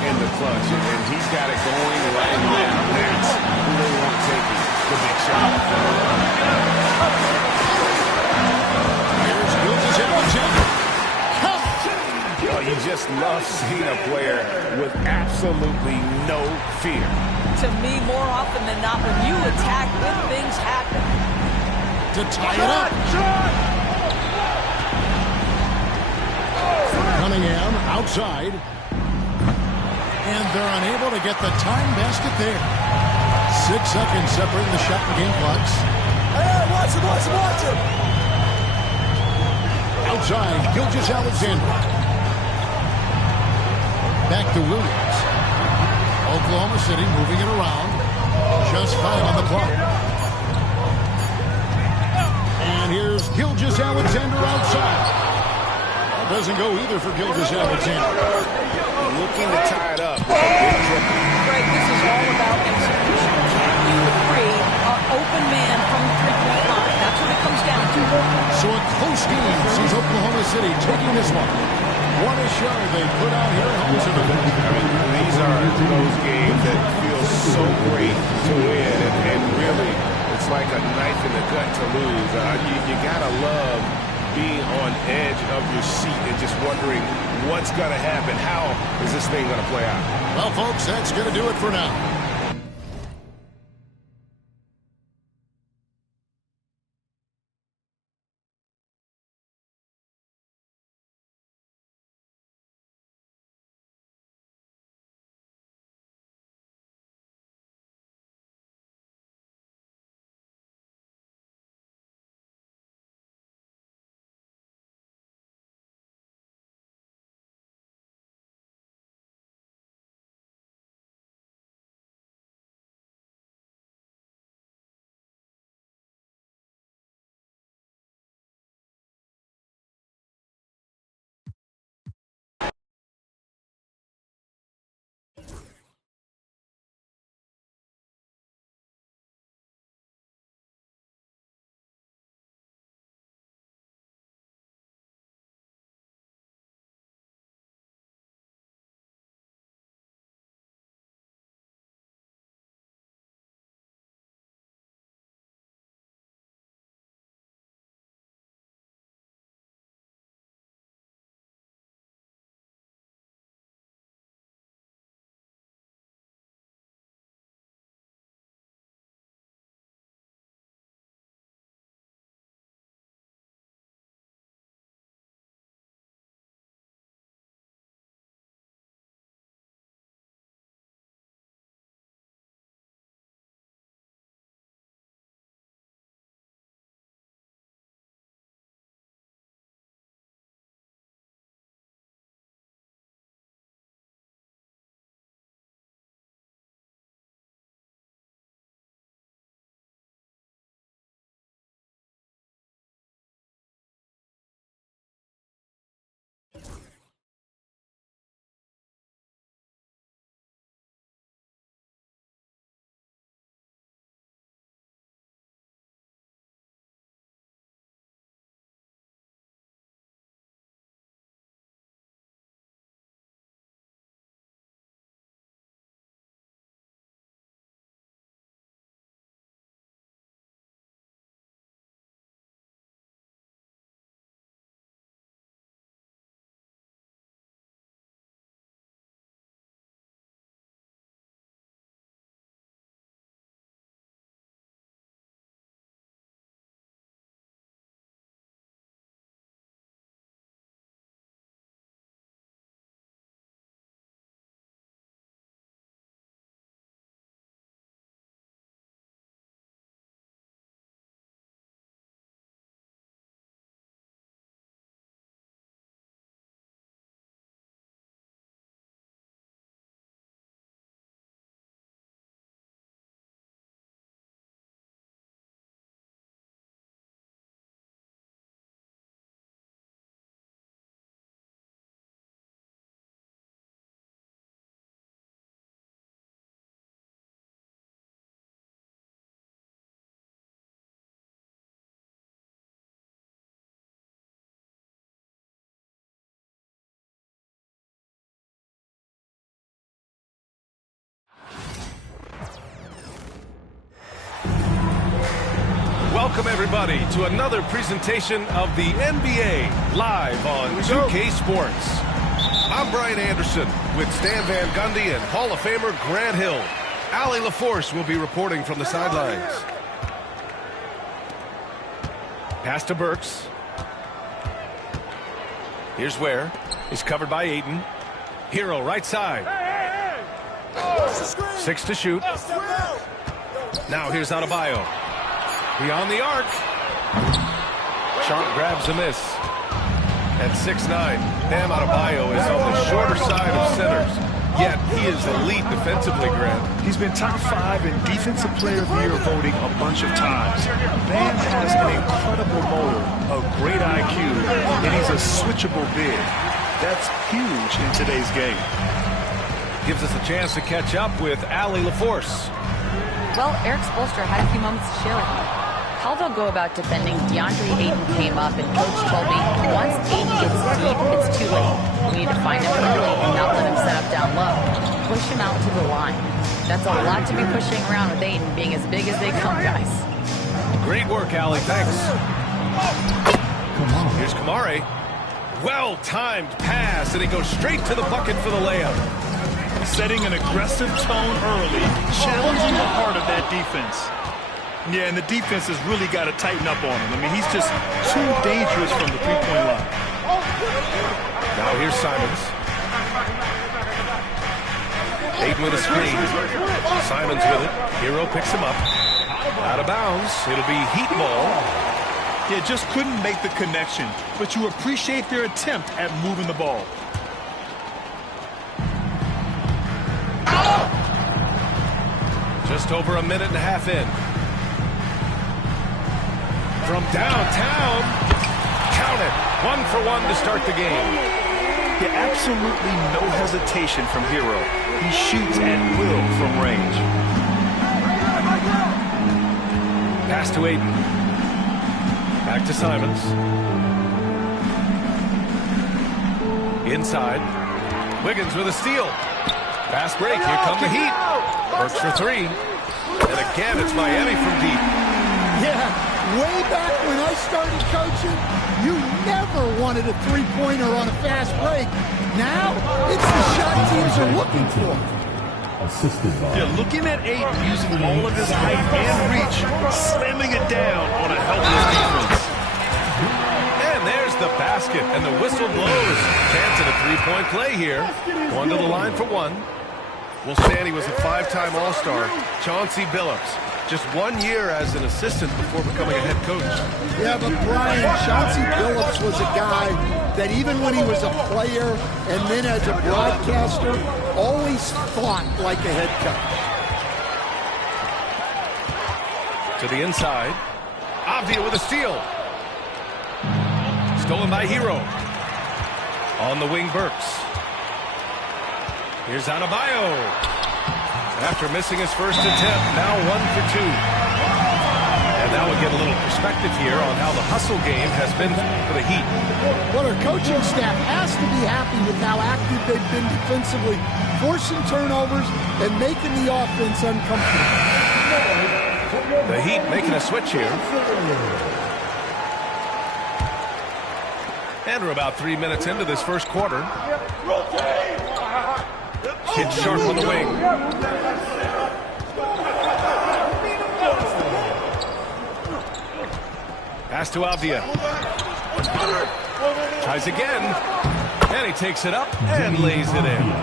in the clutch. And he's got it going right now. That's who they want taking the big shot. Here's Gilgeous-Alexander. Oh, you just love seeing a player with absolutely no fear. To me, more often than not, when you attack, good things happen. To tie it up. Cunningham outside. And they're unable to get the time basket there. 6 seconds separating the shot and game clocks. Hey, watch him. Outside, Gilgeous-Alexander. Back to Williams. Oklahoma City moving it around. Just 5 on the clock. And here's Gilgeous-Alexander outside. That doesn't go either for Gilgeous-Alexander. Looking to tie it up. Greg, this is all about execution. Can you agree an open man from the three-point line? That's what it comes down to. So a close game sees Oklahoma City taking this one. What a show they put out here at home tonight. I mean, these are those games that feel so great to win, and really, it's like a knife in the gut to lose. You gotta love being on edge of your seat and just wondering what's gonna happen. How is this thing gonna play out? Well, folks, that's gonna do it for now. Welcome, everybody, to another presentation of the NBA live on 2K Sports. I'm Brian Anderson with Stan Van Gundy and Hall of Famer Grant Hill. Allie LaForce will be reporting from the sidelines. Pass to Burks. Here's Ware. He's covered by Ayton. Hero right side. 6 to shoot. Now here's Adebayo. Beyond the arc. Sharp grabs a miss. At 6'9", Bam Adebayo is on the shorter side of centers. Yet he is elite defensively, Grant. He's been top 5 in Defensive Player of the Year voting a bunch of times. Bam has an incredible motor, a great IQ, and he's a switchable big. That's huge in today's game. Gives us a chance to catch up with Allie LaForce. Well, Eric Spoelstra had a few moments to share with me. How they'll go about defending DeAndre Ayton came up, and Coach told me once Ayton gets deep, it's too late. We need to find him early and not let him set up down low. Push him out to the line. That's a lot to be pushing around with Ayton being as big as they come, guys. Great work, Allie. Thanks. Here's Kamari. Well-timed pass, and he goes straight to the bucket for the layup. Setting an aggressive tone early, challenging the heart of that defense. Yeah, and the defense has really got to tighten up on him. I mean, he's just too dangerous from the three-point line. Now here's Simons. Ayton with a screen. Simons with it. Hero picks him up. Out of bounds. It'll be Heat ball. Yeah, just couldn't make the connection, but you appreciate their attempt at moving the ball. Just over a minute and a half in. From downtown, count it. 1 for 1 to start the game. Yeah, absolutely no hesitation from Hero. He shoots at will from range. Pass to Ayton. Back to Simons. Inside. Wiggins with a steal. Fast break. Here come the Heat. Works for 3. And again, it's Miami from deep. Yeah. Way back when I started coaching, you never wanted a three-pointer on a fast break. Now, it's the shot teams are looking for. Yeah, looking at Ayton using all of his height and reach, slamming it down on a helpless defense. And there's the basket, and the whistle blows. Chance at a three-point play here. Going to the line for 1. Well, Sandy was a 5-time All-Star. Chauncey Billups. Just 1 year as an assistant before becoming a head coach. Yeah, but Brian, Chauncey Billups was a guy that even when he was a player and then as a broadcaster, always thought like a head coach. To the inside. Avdia with a steal. Stolen by Hero. On the wing, Burks. Here's Adebayo. After missing his first attempt, now 1 for 2. And now we'll get a little perspective here on how the hustle game has been for the Heat. Well, our coaching staff has to be happy with how active they've been defensively, forcing turnovers and making the offense uncomfortable. The Heat making a switch here. And we're about 3 minutes into this first quarter. Hit Sharp on the wing. Pass to Avdia. Tries again. And he takes it up and lays it in.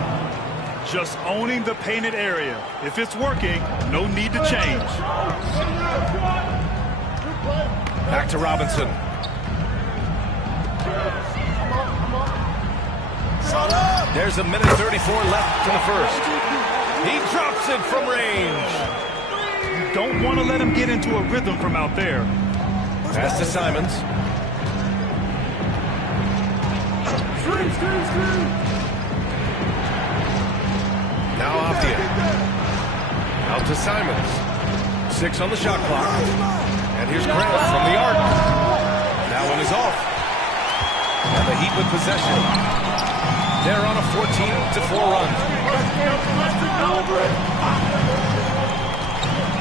Just owning the painted area. If it's working, no need to change. Back to Robinson. There's a minute 34 left in the first. He drops it from range. You don't want to let him get into a rhythm from out there. Pass to Simons. Now Avdia. Out to Simons. 6 on the shot clock. And here's Grant from the arc. That one is off. And the Heat with possession. They're on a 14-4 run.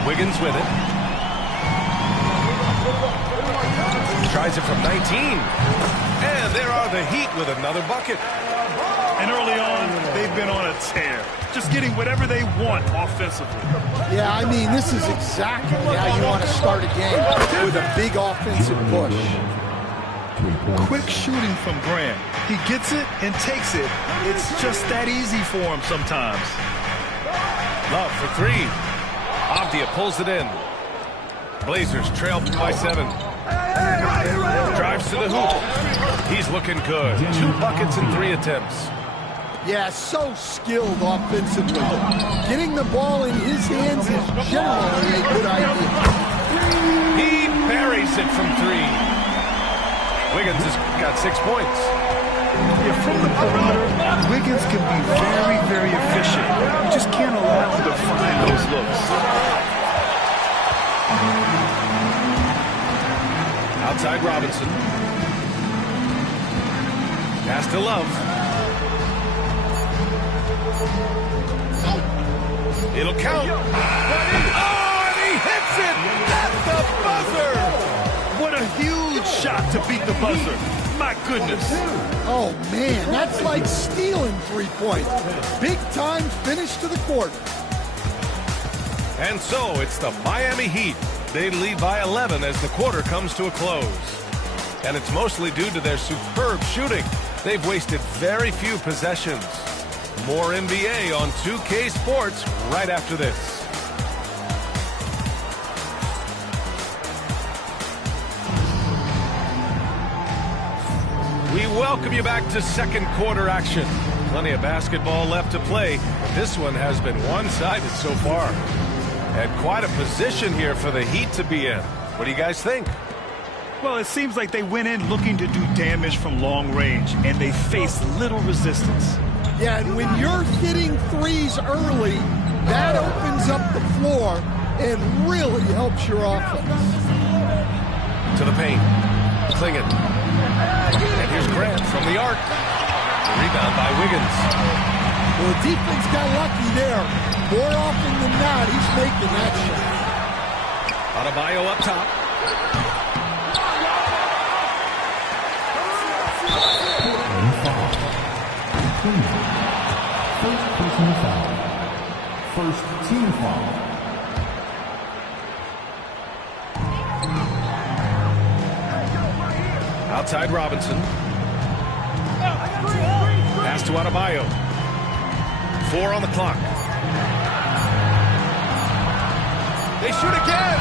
Wiggins with it. ties it from 19. And there are the Heat with another bucket. And early on, they've been on a tear. Just getting whatever they want offensively. Yeah, I mean, this is exactly how you want to start a game, with a big offensive push. Quick shooting from Grant. He gets it and takes it. It's just that easy for him sometimes. Love for three. Avdia pulls it in. Blazers trail by 7. Drives to the hoop. He's looking good. 2 buckets in 3 attempts. Yeah, so skilled offensively. Getting the ball in his hands is generally a good idea. He buries it from 3. Wiggins has got 6 points. Yeah, from the perimeter, Wiggins can be very, very efficient. You just can't allow him to find those looks. Outside Robinson. Pass to Love. It'll count. Oh, and he hits it at the buzzer. What a huge shot to beat the buzzer. My goodness. Oh, man, that's like stealing 3 points. Big time finish to the court. And so it's the Miami Heat. They lead by 11 as the quarter comes to a close. And it's mostly due to their superb shooting. They've wasted very few possessions. More NBA on 2K Sports right after this. We welcome you back to second quarter action. Plenty of basketball left to play, but this one has been one-sided so far. And quite a position here for the Heat to be in. What do you guys think? Well, it seems like they went in looking to do damage from long range, and they faced little resistance. Yeah, and when you're hitting threes early, that opens up the floor and really helps your offense. To the paint. Klingin. And here's Grant from the arc. Rebound by Wiggins. Well, the defense got lucky there. More often than not, he's making that shot. Adebayo up top. First personal foul. First team foul. Outside Robinson. Pass to Adebayo. 4 on the clock. They shoot again!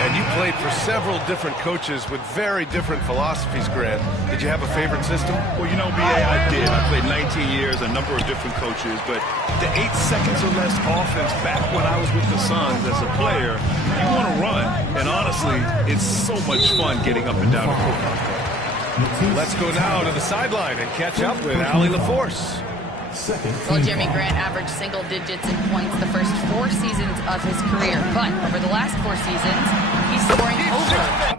And you played for several different coaches with very different philosophies, Grant. Did you have a favorite system? Well, you know, B.A., I did. I played 19 years, a number of different coaches, but the 8 seconds or less offense back when I was with the Suns as a player, you want to run, and honestly, it's so much fun getting up and down the court. Let's go now to the sideline and catch up with Allie LaForce. Well, Jeremy Grant averaged single digits in points the first 4 seasons of his career, but over the last 4 seasons, he's scoring over